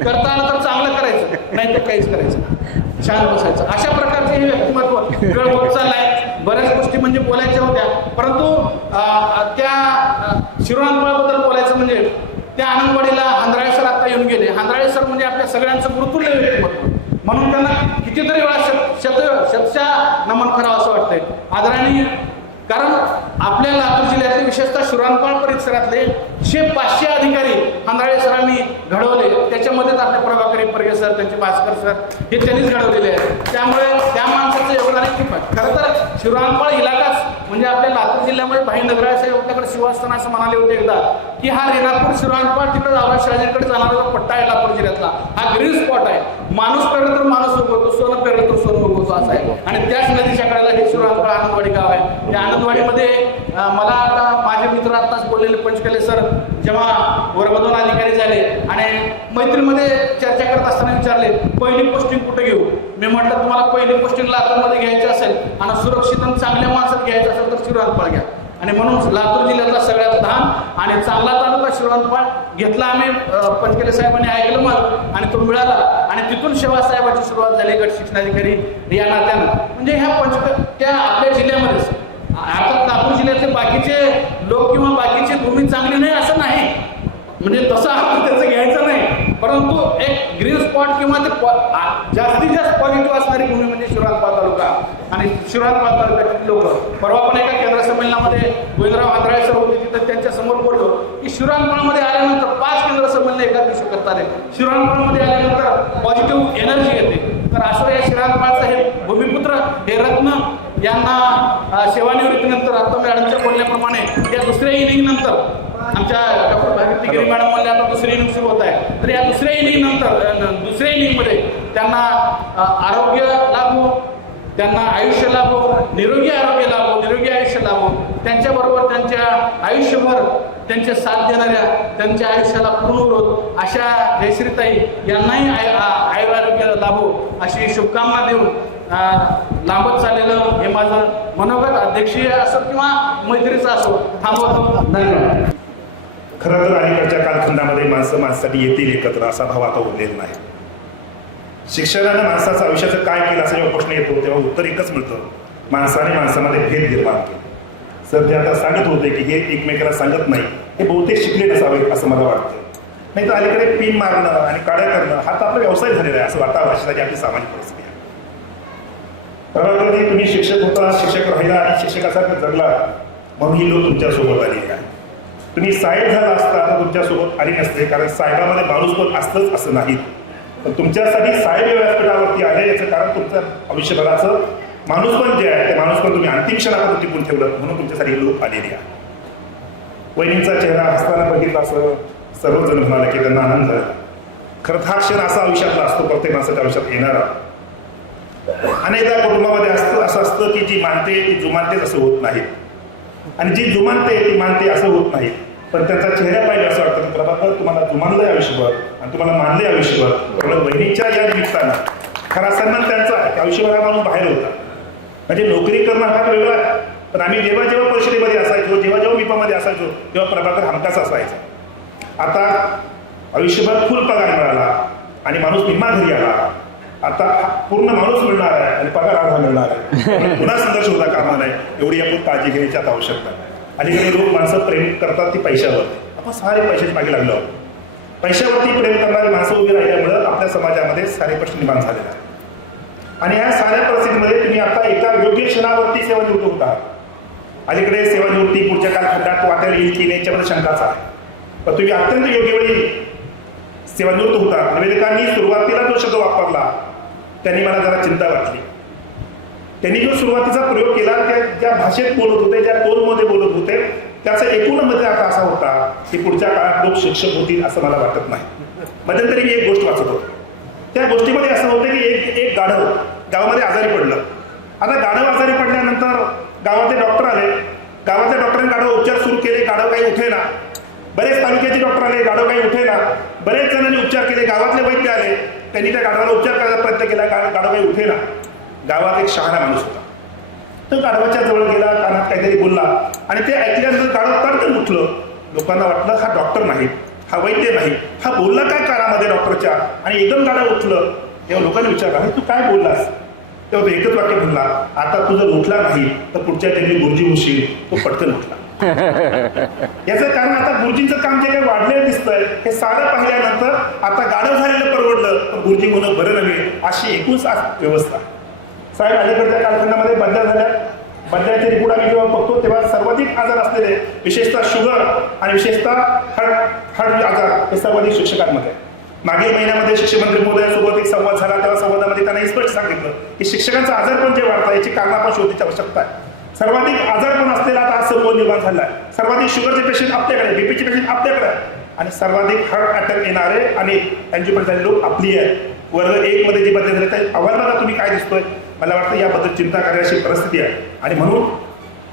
करता आलं तर चांगलं करायचं, नाही तर काहीच करायचं, शांत बसायचं. अशा प्रकारचे हे व्यक्तिमत्व वेळ होत चाललाय. बऱ्याच गोष्टी म्हणजे बोलायच्या होत्या, परंतु त्या शिरोणांबद्दल बोलायचं म्हणजे त्या आनंदवाडीला हंद्राळे सर आता येऊन गेले. हांदराळे सर म्हणजे आपल्या सगळ्यांचं गुरुतुल्य व्यक्तिमत्व, म्हणून त्यांना कितीतरी वेळा शतशः नमन करावं असं वाटतंय आदरणीय. कारण आपल्या लातूर जिल्ह्यातले विशेषतः शिराळपाळ परिसरातले 500 अधिकारी हांदराळे सरांनी घडवले. त्याच्यामध्येच आपले प्रभाकरी परगे सर, त्यांचे भास्कर सर हे त्यांनीच घडवलेले आहेत. त्यामुळे त्या माणसाचं योगदान खूप आहे. खरं तर शिराळपाळ इलाकाच म्हणजे आपल्या लातूर जिल्ह्यामध्ये भाई नगराचे आपल्याकडे शिवास्थान असं म्हणाले होते एकदा की हा रेणापूर शिराळपाळ तिकडे आवाज जाणारा जो पट्टा आहे लातूर जिल्ह्यातला हा ग्रीन स्पॉट आहे. माणूस पेरलं तर माणूस उगवतो, सोनं पेरलं तर सोनं उगवतो असं आहे. आणि त्याच नदीच्या कडेला हे शिराळपाळ आनंदवाडी गाव आहे. त्या आनंदवाडीमध्ये मला आता माझे मित्र आत्ताच बोललेले पंचकले सर जेव्हा वर्गदोन अधिकारी झाले आणि मैत्रीमध्ये चर्चा करत असताना विचारले पहिली पोस्टिंग कुठे घेऊ. मी म्हटलं तुम्हाला पहिली पोस्टिंग लातूरमध्ये घ्यायची असेल आणि सुरक्षित आणि चांगल्या माणसात घ्यायचं असेल तर शिराळपाळ घ्या. आणि म्हणून लातूर जिल्ह्यातला सगळ्यात लहान आणि चांगला तालुका शिराळपाळ घेतला आम्ही. पंचकेले साहेबांनी ऐकलं मग आणि तो मिळाला आणि तिथून सेवासाहेबाची सुरुवात झाली गट शिक्षणाधिकारी या नात्यानं. म्हणजे ह्या त्या आपल्या जिल्ह्यामध्येच अर्थात लातूर जिल्ह्यातले बाकीचे लोक किंवा बाकीची भूमी चांगली नाही असं नाही, म्हणजे तसं अर्थ त्याचं घ्यायचं नाही, परंतु एक ग्रीन स्पॉट किंवा ते जास्तीत जास्त पॉझिटिव्ह असणारी भूमी म्हणजे शिराळपाळ तालुका. आणि शिराळपाळ तालुक्यातील लोक परवा पण एका केंद्र संमेलनामध्ये गोविंदराव हांदराळे सर होते, तिथं त्यांच्या समोर बोललो की शिराळपाळमध्ये आल्यानंतर 5 केंद्र संमेलन एका दिवशी करतात. शिराळपाळमध्ये आल्यानंतर पॉझिटिव्ह एनर्जी येते. तर असं या शिराळपाळचं हे भूमिपुत्र हे रत्न यांना सेवानिवृत्तीनंतर आता मॅडमच्या बोलण्याप्रमाणे या दुसऱ्या इनिंग नंतर आमच्या डॉक्टर भागवती गिरी मॅडम म्हणले आता दुसरी इनिंग सुरू होत आहे. तर या दुसऱ्या इनिंग नंतर दुसऱ्या इनिंगमध्ये त्यांना आरोग्य लाभो, त्यांना आयुष्य लाभो, निरोगी आरोग्य लाभो, निरोगी आयुष्य लाभो. त्यांच्याबरोबर त्यांच्या आयुष्यभर त्यांचे साथ देणाऱ्या त्यांच्या आयुष्याला पूर्ण होत अशा जयश्रीताई यांनाही आयुर्आरोग्य लाभो अशी शुभकामना देऊन लांबत चाललेलं हे माझं मनोगत अध्यक्षीय असो किंवा मैत्रीचं असो थांबवतो. धन्यवाद. खरं तर अलीकडच्या कालखंडामध्ये माणसं माणसासाठी येतील एकत्र असा भाव आता उरलेला नाही. शिक्षणानं माणसाचं आयुष्याचं काय केलं असा जेव्हा प्रश्न येतो तेव्हा उत्तर एकच मिळतं, माणसाने माणसामध्ये भेद निर्माण केले. सर जे आता सांगत होते की हे एकमेकाला सांगत नाही, हे बहुतेक शिकले नसावे असं मला वाटतं. नाही तर अलीकडे पिन मारणं आणि काड्या करणं हा तर आपला व्यवसाय झालेला आहे असं वाटावं अशी आपली सामाजिक परिस्थिती आहे. तर तुम्ही शिक्षक होता, शिक्षक राहिला आणि शिक्षकासारखं जगला म्हणून ही लोक तुमच्यासोबत आलेली आहे. तुम्ही साहेब झाला असता तर तुमच्यासोबत आली नसते, कारण साहेबामध्ये माणूस पण असतंच असं नाही. पण तुमच्यासाठी साहेब व्यासपीठावरती आले याचं कारण तुमचं आयुष्यभराचं माणूस पण जे आहे ते माणूस पण तुम्ही अंतिम क्षणापर्यंत टिकून ठेवलं म्हणून तुमच्यासाठी लोक आलेली आहे. वहिनींचा चेहरा हसताना बघितला असं सर्वजण म्हणाले की त्यांना आनंद झाला. खरं हा क्षण असा आयुष्यातला असतो, प्रत्येक माणसाच्या आयुष्यात येणारा. अनेकदा कुटुंबामध्ये असं असतं की जी मानते ती जुमानतेच असं होत नाही आणि जी जुमानते ती मानते असं होत नाही. पण त्यांचा चेहरा पाहिजे असं वाटतं की प्रभाकर तुम्हाला जुमानलंय आयुष्यभर आणि तुम्हाला मानले आयुष्यभर. पण बहिणीच्या या निमित्तानं खरा सन्मान त्यांचा आहे की आयुष्यभर हा माणूस बाहेर होता. म्हणजे नोकरी करणं हा वेगळा आहे, पण आम्ही जेव्हा परिषदेमध्ये असायचो, जेव्हा मिपामध्ये असायचो तेव्हा प्रभाकर हमखास असायचा. आता आयुष्यभर फुल पगार मिळाला आणि माणूस निम्मा घरी आला. आता पूर्ण माणूस मिळणार आहे आणि पगार आधा मिळणार आहे. पुन्हा संघर्ष होता कामा नाही, एवढी आपण काळजी घेण्याची आता आवश्यकता आहे. अलीकडे लोक माणसं प्रेम करतात ती पैशावरती. आपण सारे पैशाची मागे लागलो आहोत. पैशावरती प्रेम करणारी माणसं उभी राहिल्यामुळं आपल्या समाजामध्ये सारे प्रश्न निर्माण झालेले आहेत. आणि ह्या साऱ्या परिस्थितीमध्ये तुम्ही आता एका योग्य क्षणावरती सेवानिवृत्त होत आहात. अलीकडे सेवानिवृत्ती पुढच्या कालखंडात वाटायला येईल की नाही याच्यामध्ये शंकाच आहे, पण तुम्ही अत्यंत योग्य वेळी सेवानिवृत्त होता. निवेदकांनी सुरुवातीला जो शब्द वापरला त्यांनी मला जरा चिंता वाटली. त्यांनी जो सुरुवातीचा प्रयोग केला त्या ज्या भाषेत बोलत होते, ज्या टोनमध्ये बोलत होते, त्याचा एकूण मध्ये आता असा होता की पुढच्या काळात लोक शिक्षक होतील असं मला वाटत नाही. मध्यंतरी मी एक गोष्ट वाचत होतो. त्या गोष्टीमध्ये असं होतं की एक गाढव गावामध्ये आजारी पडलं. आता गाढव आजारी पडल्यानंतर गावातले डॉक्टर आले. गावातल्या डॉक्टरांनी गाढव उपचार सुरू केले, गाढव काही उठेना. बरेच तालुक्याचे डॉक्टर आले, गाढव काही उठेना. बरेच जणांनी उपचार केले, गावातले वैद्य आले, त्यांनी त्या गाढवाला उपचार करायचा प्रयत्न केला, गाढव काही उठेना. गावात एक शहाणा माणूस होता. तो गाढवाच्या जवळ गेला, कानात काहीतरी बोलला आणि ते ऐकल्यानंतर गाढव तडकन उठलं. लोकांना वाटलं हा डॉक्टर नाही, हा वैद्य नाही, हा बोलला काय कानामध्ये डॉक्टरच्या, आणि एकदम गाढव उठलं. तेव्हा लोकांनी विचारलं अरे तू काय बोललास? तेव्हा तो एकच वाक्य म्हणला, आता तू जर उठला नाही तर पुढच्या जन्मी गुरुजी होशील. तो पटकन उठला. याचं कारण आता गुरुजींचं काम जे काही वाढलेलं दिसतंय हे सारं पाहिल्यानंतर आता गाढव झालेलं परवडलं पण गुरुजी होणं बरं नव्हे अशी एकूण व्यवस्था. साहेब अलीकडच्या कालखंडामध्ये बदल्या झाल्या. बदल्याचे रिपोर्ट आम्ही जेव्हा बघतो तेव्हा सर्वाधिक आजार असलेले विशेषतः शुगर आणि विशेषतः हार्ट आजार हे सर्वाधिक शिक्षकांमध्ये. मागील महिन्यामध्ये शिक्षण मंत्री महोदयांसोबत एक संवाद झाला. तेव्हा संवादामध्ये त्यांना स्पष्ट सांगितलं की शिक्षकांचा आजारपण जे वाढतं याची कारण आपण शोधण्याची आवश्यकता आहे. सर्वाधिक आजारपण असलेला आता हा समूह निर्माण झाला आहे. सर्वाधिक शुगरचे पेशंट आपल्याकडे, बीपीचे पेशंट आपल्याकडे आणि सर्वाधिक हार्ट अटॅक येणारे आणि अँजिओपेक्ट झालेले लोक आपली आहेत. वर्ग 1 मध्ये जे बदल झाले त्या अहवालाला तुम्ही काय दिसतोय मला वाटतं याबद्दल चिंता करण्याची परिस्थिती आहे. आणि म्हणून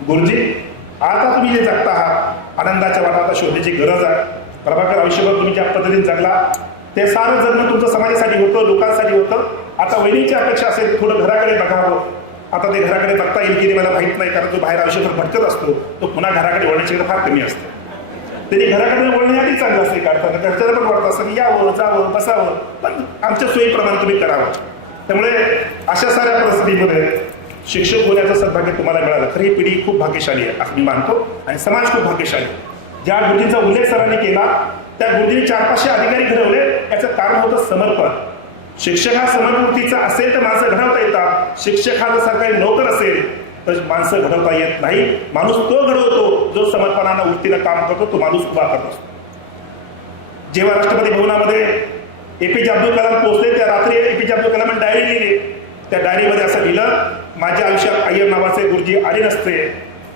गुरुजी आता तुम्ही जे जगता आहात आनंदाच्या वाटात शोधण्याची गरज आहे. प्रभाकर आयुष्यभर तुम्ही ज्या पद्धतीने जगला ते सारं जगणं तुमचं समाजासाठी होतं, लोकांसाठी होतं. आता वहिनीची अपेक्षा असेल थोडं घराकडे बघावं. आता ते घराकडे बघता येईल की नाही मला माहीत नाही, कारण तो बाहेर आयुष्यभर भटकत असतो. तो पुन्हा घराकडे वळण्याची फार कमी असते. त्यांनी घराकडे वळण्याआधी चांगलं असते काढताना घरच्याला पण वाटतं असं की यावं जावं बसावं पण आमच्या सोयीप्रमाणे तुम्ही करावं. त्यामुळे अशा साऱ्या परिस्थितीमध्ये शिक्षक होण्याचं सद्भाग्य तुम्हाला मिळालं तर ही पिढी खूप भाग्यशाली आहे असं मी मानतो आणि समाज खूप भाग्यशाली. ज्या गुरुजींचा उल्लेख सरांनी केला त्या गुरुजींनी 400-500 अधिकारी घडवले. याचं कारण होतं समर्पण. शिक्षक हा समर्पणवृत्तीचा असेल तर माणसं घडवता येतात. शिक्षक हा जर सरकारी नोकर असेल तर माणसं घडवता येत नाही. माणूस तो घडवतो जो समर्पणानं वृत्तीनं काम करतो, तो माणूस उभा करत असतो. जेव्हा राष्ट्रपती भवनामध्ये APJ अब्दुल कलाम पोहोचले त्या रात्री APJ अब्दुल कलामांनी डायरी लिहिली. त्या डायरीमध्ये असं लिहिलं माझ्या आयुष्यात अय्यर नावाचे गुरुजी आले नसते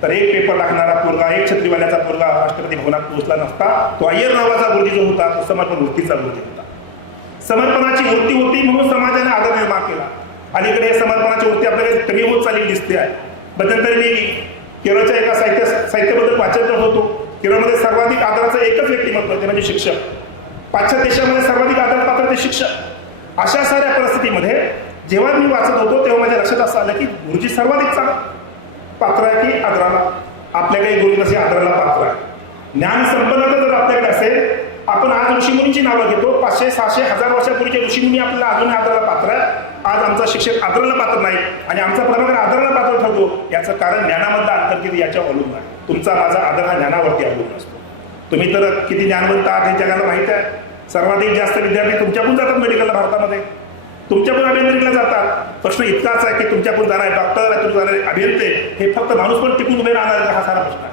तर एक पेपर टाकणारा पोरगा, एक छत्रीवाल्याचा पोरगा राष्ट्रपती भवनात पोहोचला नसता. तो अय्यर नावाचा गुरुजी जो होता तो समर्पण वृत्तीचा गुरुजी होता. समर्पणाची वृत्ती होती म्हणून समाजाने आदर निर्माण केला. अलीकडे या समर्पणाची वृत्ती आपल्याकडे कमी होत चाललेली दिसते आहे. मध्यंतरी मी केरळच्या एका साहित्याबद्दल वाचन करत होतो. केरळमध्ये सर्वाधिक आदराचं एकच व्यक्तिमत्व ते म्हणजे शिक्षक. पाश्चात्य देशामध्ये सर्वाधिक आदर पात्र ते शिक्षक. अशा साऱ्या परिस्थितीमध्ये जेव्हा मी वाचत होतो तेव्हा माझ्या लक्षात असं आलं की गुरुजी सर्वाधिक पात्र आहे की आदराला. आपल्या काही गुरु कसे आदराला पात्र आहे. ज्ञान संपन्नता जर आपल्याकडे असेल आपण आज ऋषीमुनींची नावं घेतो. 500, 600, 1000 वर्षापूर्वीचे ऋषीमुनी आपल्याला अजून आदराला पात्र आहे. आज आमचा शिक्षक आदराला पात्र नाही आणि आमचा प्रभाकर आदराला पात्र ठरतो. याचं कारण ज्ञानामधला अंतर्गत याच्यावर अवलंबून आहे. तुमचा माझा आदर हा ज्ञानावरती अवलंबून असतो. तुम्ही तर किती ज्ञानवंत आहात हे जगाला माहित आहे. सर्वाधिक जास्त विद्यार्थी तुमच्याकडून जातात मेडिकलला भारतामध्ये, तुमच्याकडून अभियांत्रिकीला जातात. प्रश्न इतकाच आहे की तुमच्याकडून जाणारे डॉक्टर, तुम्ही जाणारे अभियंते हे फक्त माणूस पण टिकून उभे राहणार हा सारा प्रश्न आहे.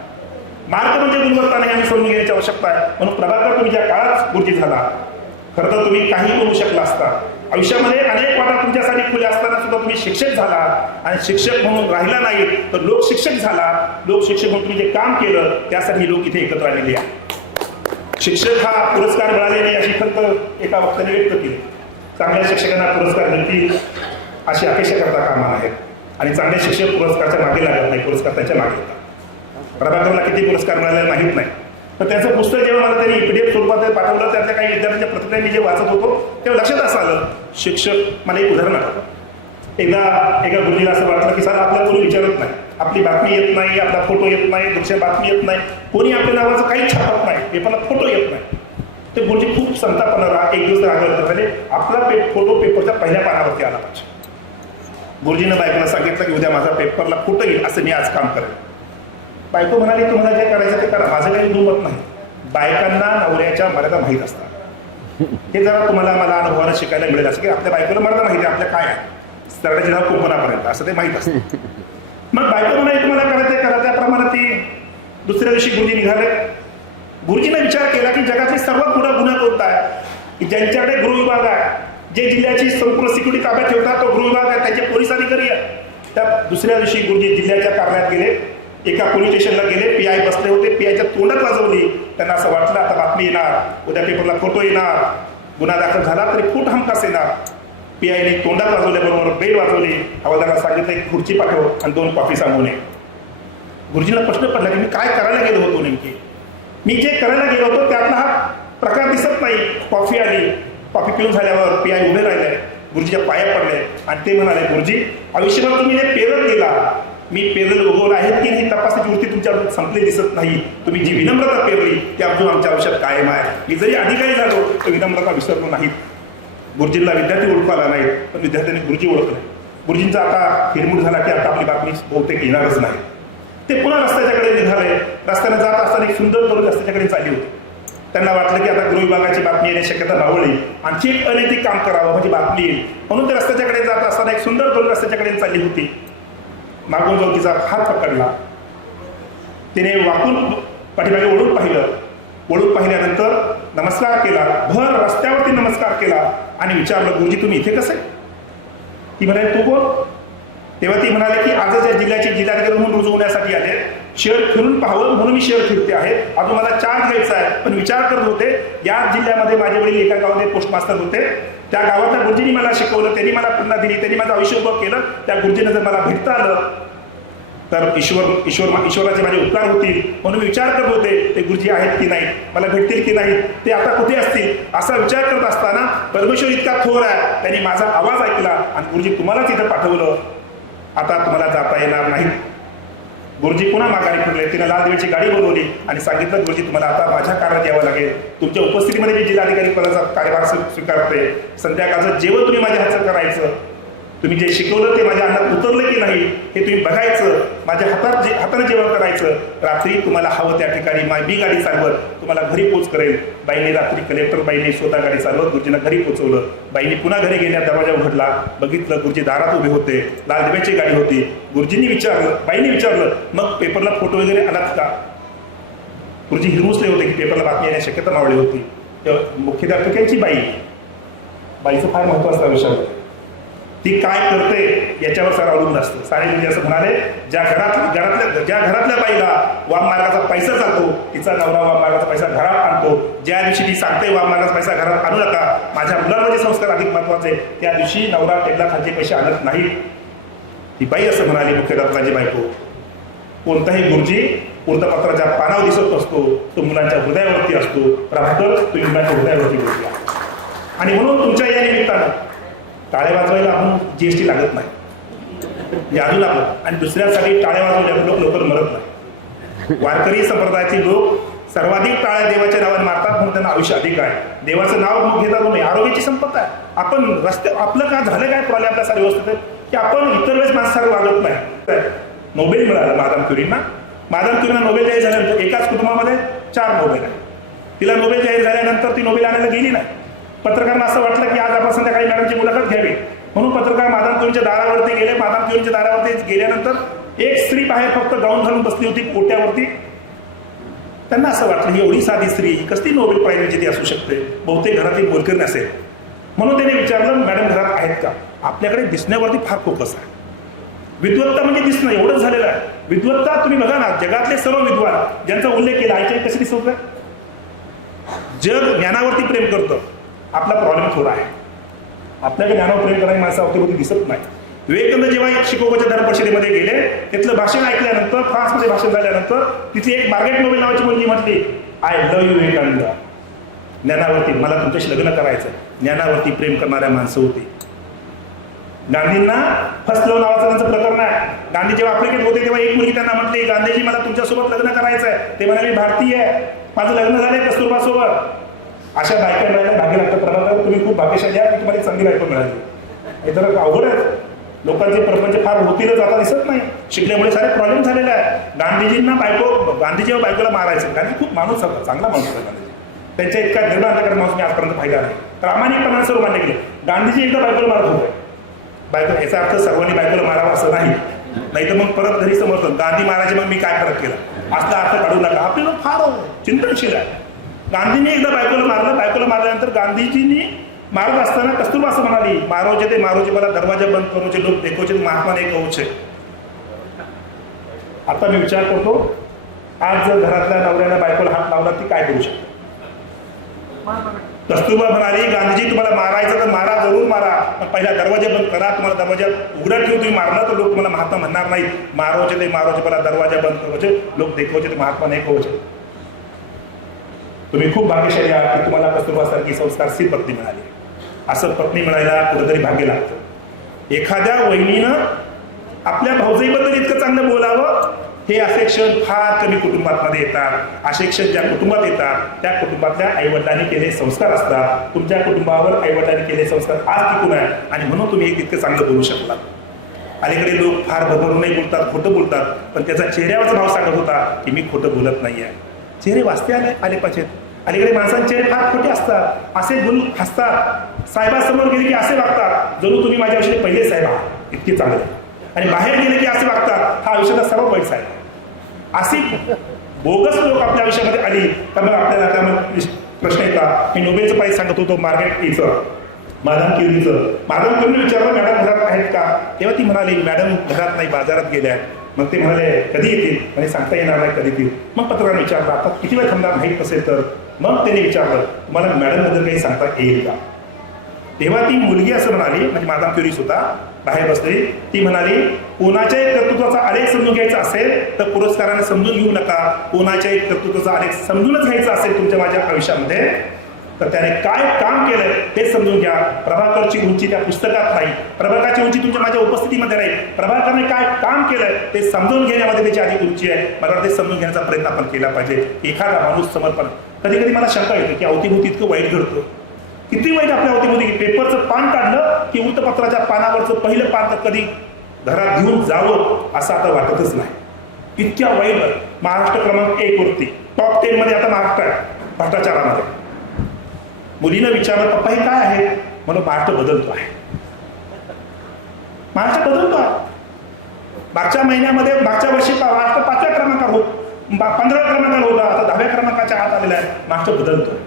मार्क म्हणजे गुणवत्ता नाही आम्ही समजून घेण्याची आवश्यकता आहे. म्हणून प्रभाकर तुम्ही ज्या काळात गुरुजी झाला खरं तर तुम्ही काही करू शकला असता. आयुष्यामध्ये अनेक वाटा तुमच्यासाठी खुल्या असताना सुद्धा तुम्ही शिक्षक झाला आणि शिक्षक म्हणून राहिला नाही तर लोक शिक्षक झाला. लोक शिक्षक म्हणून तुम्ही जे काम केलं त्यासाठी लोक इथे एकत्र आलेले आहेत. शिक्षक हा पुरस्कार मिळाले नाही अशी खंत एका वक्त्याने व्यक्त केली. चांगल्या शिक्षकांना पुरस्कार मिळतील अशी अपेक्षा करता कामा आहेत आणि चांगले शिक्षक पुरस्काराच्या मागे लागत नाही, पुरस्कार त्यांच्या मागे येतात. प्रभाकरला किती पुरस्कार मिळाले माहीत नाही. तर त्याचं पुस्तक जेव्हा मला त्यांनी PDF स्वरूपात पाठवलं त्यातल्या काही विद्यार्थ्यांच्या प्रतिक्रिया मी जे वाचत होतो तेव्हा लक्षात असं आलं. शिक्षक मला एक उदाहरण आठवलं. एकदा एका गुरुजीला असं वाटलं की सर आपल्याला कोणी विचारत नाही, आपली बातमी येत नाही, आपला फोटो येत नाही, दुसऱ्या बातमी येत नाही, कोणी आपल्या नावाचं काही छापत नाही, पेपरला फोटो येत नाही. ते गुरुजी खूप संतापणारा एक दिवस आग्रह झाले आपला फोटो पेपरच्या पहिल्या पानावरती आला पाहिजे. गुरुजीनं बायकोला सांगितलं की उद्या माझा पेपरला फोटो येईल असं मी आज काम करेन. बायको म्हणाली तुम्हाला जे करायचं ते करा, माझं काही दुमत नाही. बायकांना नवऱ्याच्या मर्यादा माहीत असतात. हे जरा तुम्हाला मला अनुभवानं शिकायला मिळेल असं की आपल्या बायकोला मर्यादा माहिती आहे आपल्या काय आहे सरकारची नाव कुंपणापर्यंत असं ते माहीत असतं. मग बायको म्हणाली तुम्हाला करायचं करा. त्याप्रमाणे ती दुसऱ्या दिवशी गुरुजी निघाले. गुरुजीने विचार केला की जगातली सर्वात मोठा गुन्हा कोणता आहे की ज्यांच्याकडे गृहविभाग आहे, जे जिल्ह्याची संपूर्ण सिक्युरिटी ताब्यात ठेवतात तो गृहविभाग आहे, त्यांचे पोलीस अधिकारी आहे. त्या दुसऱ्या दिवशी गुरुजी जिल्ह्याच्या कार्यालयात गेले. एका पोलीस स्टेशनला गेले. PI बसले होते. PIच्या तोंडात वाजवली. त्यांना असं वाटलं आता बातमी येणार, उद्या पेपरला फोटो येणार, गुन्हा दाखल झाला तरी फूट हमखास येणार. PIने तोंडात वाजवल्याबरोबर बेल वाजवली. हवालदाराला सांगितलं एक खुर्ची पाठव आणि 2 कॉफी सांगून ये. गुरुजींना प्रश्न पडला की मी काय करायला गेलो होतो नेमकी. मी जे करायला गेलो होतो त्यातला हा प्रकार दिसत नाही. कॉफी आली. कॉफी पिऊन झाल्यावर PI उभे राहिले, गुरुजीच्या पाया पडले आणि ते म्हणाले गुरुजी आयुष्यभर तुम्ही जे पेरत गेला मी पेरलेलं उगवलं आहेत की ही तपासण्याची वृत्ती तुमच्या संपली दिसत नाही. तुम्ही जी विनम्रता पेरली ती अजून आमच्या आयुष्यात कायम आहे. मी जरी अधिकारी झालो तर विनम्रता विसरलो नाहीत. गुरुजींना विद्यार्थी ओळखू आला नाहीत पण विद्यार्थ्यांनी गुरुजी ओळखले. गुरुजींचा आता हिरमूड झाला की आता आपली बातमी बहुतेक येणारच नाही. ते पुन्हा रस्त्याच्याकडे निघाले. रस्त्याने जात असताना एक सुंदर तरुण रस्त्याच्याकडे चालली होती. त्यांना वाटलं की आता गृह विभागाची बातमी येण्याची शक्यता मावळली, आणखी एक अनैतिक काम करावं म्हणजे बातमी येईल, म्हणून ते रस्त्याच्याकडे जात असताना एक सुंदर तरुण रस्त्याच्याकडे चालली होती. मागून जाऊन तिचा हात पकडला. तिने वाकून पाठीमागे वळून पाहिलं. वळून पाहिल्यानंतर नमस्कार केला, भर रस्त्यावरती नमस्कार केला आणि विचारलं, गुरुजी तुम्ही इथे कसे? ती म्हणाली, तू कोण? तेव्हा ती म्हणाले की आजच या जिल्ह्याचे जिल्हाधिकारी म्हणून रुजू होण्यासाठी आले, शहर फिरून पाहावं म्हणून मी शहर फिरते आहे. अजून मला चार्ज घ्यायचा आहे, पण विचार करत होते या जिल्ह्यामध्ये माझे वडील एका गावामध्ये पोस्ट मास्टर होते, त्या गावातल्या गुरुजींनी मला शिकवलं, त्यांनी मला प्रेरणा दिली, त्यांनी माझं आयुष्य उभं केलं. त्या गुरुजींना जर मला भेटता आलं तर ईश्वराचे माझे उपकार होतील म्हणून विचार करत होते ते गुरुजी आहेत की नाही, मला भेटतील की नाही, ते आता कुठे असतील असा विचार करत असताना परमेश्वर इतका थोर आहे, त्यांनी माझा आवाज ऐकला आणि गुरुजी तुम्हालाच इथं पाठवलं, आता तुम्हाला जाता येणार नाही. गुरुजी पुन्हा माघारी फिरले. तिने लाल दिव्याची गाडी बोलवली आणि सांगितलं, गुरुजी तुम्हाला आता माझ्या कारणात यावं लागेल, तुमच्या उपस्थितीमध्ये मी जिल्हाधिकारी पदाचा कार्यभार स्वीकारते, संध्याकाळचं जेवण तुम्ही माझ्या हातचं करायचं, तुम्ही जे शिकवलं ते माझ्या अन्नात उतरलं की नाही हे तुम्ही बघायचं, माझ्या हाताने जेवण करायचं, रात्री तुम्हाला हवं त्या ठिकाणी मी गाडी चालवत तुम्हाला घरी पोच करेल. बाईने रात्री कलेक्टर बाईने स्वतः गाडी चालवत गुरुजींना घरी पोचवलं. बाईने पुन्हा घरी गेल्या, दरवाजा उघडला, बघितलं गुरुजी दारात उभे होते, लाल दिव्याची गाडी होती. गुरुजींनी विचारलं, बाईने विचारलं, मग पेपरला फोटो वगैरे आलात का? गुरुजी हिरमुसले होते की पेपरला बातमी येण्याची शक्यता मावळली होती. तेव्हा मुख्याध्यापकांची बाईचं फार महत्वाचा विषय होता. ती काय करते याच्यावर सर अवलंबून असतं. सारे म्हणजे असं म्हणाले, ज्या घरातल्या बाईला वाम मार्गाचा पैसा जातो तिचा नवरा वाम मार्गाचा पैसा घरात आणतो. ज्या दिवशी ती सांगते वाम मार्गाचा पैसा घरात आणू नका, माझ्या मुलांमध्ये संस्कार अधिक महत्वाचे, त्या दिवशी नवरा टेबला खालचे पैसे आणत नाही. ती बाई असं म्हणाली, मुख्याध्यापकाची बायको. कोणताही गुरुजी वृत्तपत्राच्या पानावर दिसत असतो, तो मुलांच्या हृदयावरती असतो. प्रभाकर तो मुलांच्या हृदयावरती बोलला. आणि म्हणून तुमच्या या निमित्तानं टाळे वाजवायला आपण GST लागत नाही, अजून आपण आणि दुसऱ्यासाठी टाळे वाजवल्या लोक लवकर मरत नाही. वारकरी संप्रदायातील लोक सर्वाधिक टाळ्या देवाच्या नावाने मारतात म्हणून त्यांना आयुष्य अधिक आहे. देवाचं नाव मग घेतात नाही, आरोग्याची संपत्ती आहे. आपण आपलं काय झालं, काय प्रॉब्लेम आपल्यासाठी व्यवस्थित की आपण इतर वेळेस माणसाला वागत नाही. नोबेल मिळालं मादाम क्युरींना. मादाम क्युरींना नोबेल जाहीर झाल्यानंतर एकाच कुटुंबामध्ये 4 नोबेल आहे. तिला नोबेल जाहीर झाल्यानंतर ती नोबेल आणायला गेली नाही. पत्रकारांना असं वाटलं की आज आपण संध्याकाळी मॅडमची मुलाखत घ्यावी म्हणून पत्रकार मादाम क्युरींच्या दारावरती गेले. मादाम क्युरींच्या दारावरती गेल्यानंतर एक स्त्री बाहेर फक्त गाऊन घालून बसली होती कोट्यावरती. त्यांना असं वाटलं ही एवढी साधी स्त्री कसली नोबेल प्राइज विजेती असू शकते, बहुतेक घरातील मोलकरी नसेल. म्हणून त्याने विचारलं, मॅडम घरात आहेत का? आपल्याकडे दिसण्यावरती फार फोकस आहे. विद्वत्ता म्हणजे दिसणं एवढंच झालेलं आहे. विद्वत्ता तुम्ही बघा ना, जगातले सर्व विद्वान ज्यांचा उल्लेख केला ऐकाय कसे दिसत आहे. जग ज्ञानावरती प्रेम करतं, आपला प्रॉब्लेम थोडा आहे. आपल्याकडे ज्ञानावर प्रेम करणारी माणसं अवतीभोवती दिसत नाही. विवेकानंद जेव्हा शिकागोच्या धर्म परिषदेमध्ये गेले, तिथलं भाषण ऐकल्यानंतर, फ्रान्समध्ये भाषण झाल्यानंतर तिथली एक मार्गरेट नोबेल नावाची मुलगी म्हटली, आय लव्ह यू विवेकानंद. ज्ञानावरती मला तुमच्याशी लग्न करायचं. ज्ञानावरती प्रेम करणाऱ्या माणसं होती. गांधींना फर्स्ट लव्ह नावाचं त्यांचं प्रकरण आहे. गांधी जेव्हा आफ्रिकेत होते तेव्हा एक मुलगी त्यांना म्हटली, गांधीजी मला तुमच्यासोबत लग्न करायचं आहे. ते म्हणाले, भारतीय आहे, माझं लग्न झालंय कस्तुरबा सोबत. अशा बायका मिळायला भाग्य लागतं. प्रभाकर तुम्ही खूप भाग्यशाली आहात, तुम्हाला एक चांगली बायको मिळाली. हे तर अवघड आहे. लोकांचे प्रपंच फार होतीलच आता दिसत नाही. शिकल्यामुळे सारे प्रॉब्लेम झालेले आहे. गांधीजींना गांधी जेव्हा बायकोला मारायचं, गांधी खूप माणूस होता, चांगला माणूस होता गांधीजी. त्यांच्या इतका निर्माण माणूस मी आजपर्यंत पाहिला नाही. प्रामाणिकपणाने सर्व मान्य केले. गांधीजी एकदा बायकोला मारत होते. बायको याचा अर्थ सर्वांनी बायकोला मारावं असं नाही तर मग परत घरी समर्थन गांधी महाराज मग मी काय फरक केला असला अर्थ काढू नका. आपले लोक फार चिंतनशील आहे. गांधींनी एकदा बायकोला मारलं. बायकोला मारल्यानंतर गांधीजींनी मारत असताना कस्तुरबा असं म्हणाली, मारोजे मला दरवाजा बंद करूचे लोक देखोचे महात्मा नाही कहूचे. आता मी विचार करतो, आज जर घरातल्या नवऱ्याला बायकोला हात लावला ती काय करू शकते. कस्तुरबा म्हणाली, गांधीजी तुम्हाला मारायचं तर मारा, जरूर मारा, पण पहिला दरवाजा बंद करा. तुम्हाला दरवाजा उघडा ठेवून तुम्ही मारला तर लोक तुम्हाला महात्मा म्हणणार नाही. मारोजे मला दरवाजा बंद करूचे लोक देखोचे महात्मा नाही कहूचे. तुम्ही खूप भाग्यशाली आहात की तुम्हाला कस्तुरबासारखी संस्कारशील पत्नी मिळाली. असं पत्नी मिळायला कुठेतरी भाग्य लागतं. एखाद्या वहिनीनं आपल्या भाऊजाईबद्दल इतकं चांगलं बोलावं, हे असे क्षण फार कमी कुटुंबामध्ये येतात. असे क्षण ज्या कुटुंबात येतात त्या कुटुंबातल्या आईवडिलांनी केलेले संस्कार असतात. तुमच्या कुटुंबावर आईवडिलांनी केलेले संस्कार आज टिकून आहे आणि म्हणून तुम्ही इतकं चांगलं बोलू शकता. अलीकडे लोक फार भरभरून नाही बोलतात, खोटं बोलतात, पण त्याचा चेहऱ्यावरचा भाव सांगत होता की मी खोटं बोलत नाही आहे. चेहरे वाचते आले पाहिजेत. अलीकडे माणसांचे चेहरे फार खोटे असतात, असे बोलून हसतात, साहेबांसमोर गेले की असे वागतात जणू तुम्ही माझ्याविषयी पहिले साहेब आहात, इतके चांगले, आणि बाहेर गेले की असे वागतात हा आयुष्याचा सर्वात वाईट साहेब. अशी बोगस लोक आपल्या आयुष्यामध्ये आली तर मग आपल्याला त्यामध्ये प्रश्न येतात. मी नोबेलचं प्राईज सांगत होतो मार्गरेट मादाम क्युरीचं. मादाम क्युरीने विचारलं मॅडम घरात आहेत का, तेव्हा ती म्हणाली मॅडम घरात नाही, बाजारात गेल्या. मग ते म्हणाले कधी येतील, म्हणजे सांगता येणार नाही कधी येतील. मग पत्रकाराने विचारलं आता किती वेळ थांबणार माहीत नसेल तर. मग त्यांनी विचारलं तुम्हाला मॅडमबद्दल काही सांगता येईल का. तेव्हा ती मुलगी असं म्हणाली, म्हणजे मादाम क्युरी सुद्धा बाहेर बसली, ती म्हणाली कोणाच्याही कर्तृत्वाचा आलेख समजून घ्यायचा असेल तर पुरस्काराने समजून घेऊ नका, कोणाच्याही कर्तृत्वाचा आलेख समजूनच घ्यायचा असेल तुमच्या माझ्या आयुष्यामध्ये तर त्याने काय काम केलं हे समजून घ्या. प्रभाकरची उंची त्या पुस्तकात नाही, प्रभाकरची उंची तुमच्या माझ्या उपस्थितीमध्ये नाही, प्रभाकरने काय काम केलं ते समजून घेण्यामध्ये त्याची अधिक उंची आहे. मला ते समजून घेण्याचा प्रयत्न आपण केला पाहिजे. एखादा माणूस समर्पण, कधी कधी मला शंका येते की अवतीभोवती इतकं वाईट घडतं, किती वाईट आपल्या अवतीभोवती. पेपरचं पान काढलं की वृत्तपत्राच्या पानावरचं पहिलं पान तर कधी घरात घेऊन जावं असं आता वाटतच नाही. इतक्या वाईट. महाराष्ट्र क्रमांक 1 वरती टॉप 10 मध्ये आता महाराष्ट्र आहे भ्रष्टाचारामध्ये. मुलीनं विचारलं पप्पा हे काय आहे, म्हणून महाराष्ट्र बदलतो आहे. महाराष्ट्र बदलतो आहे. मागच्या महिन्यामध्ये मागच्या वर्षी महाराष्ट्र 5व्या क्रमांकावर होत, 15व्या क्रमांकावर होता, आता 10व्या क्रमांकाच्या आत आलेला आहे. महाराष्ट्र बदलतोय.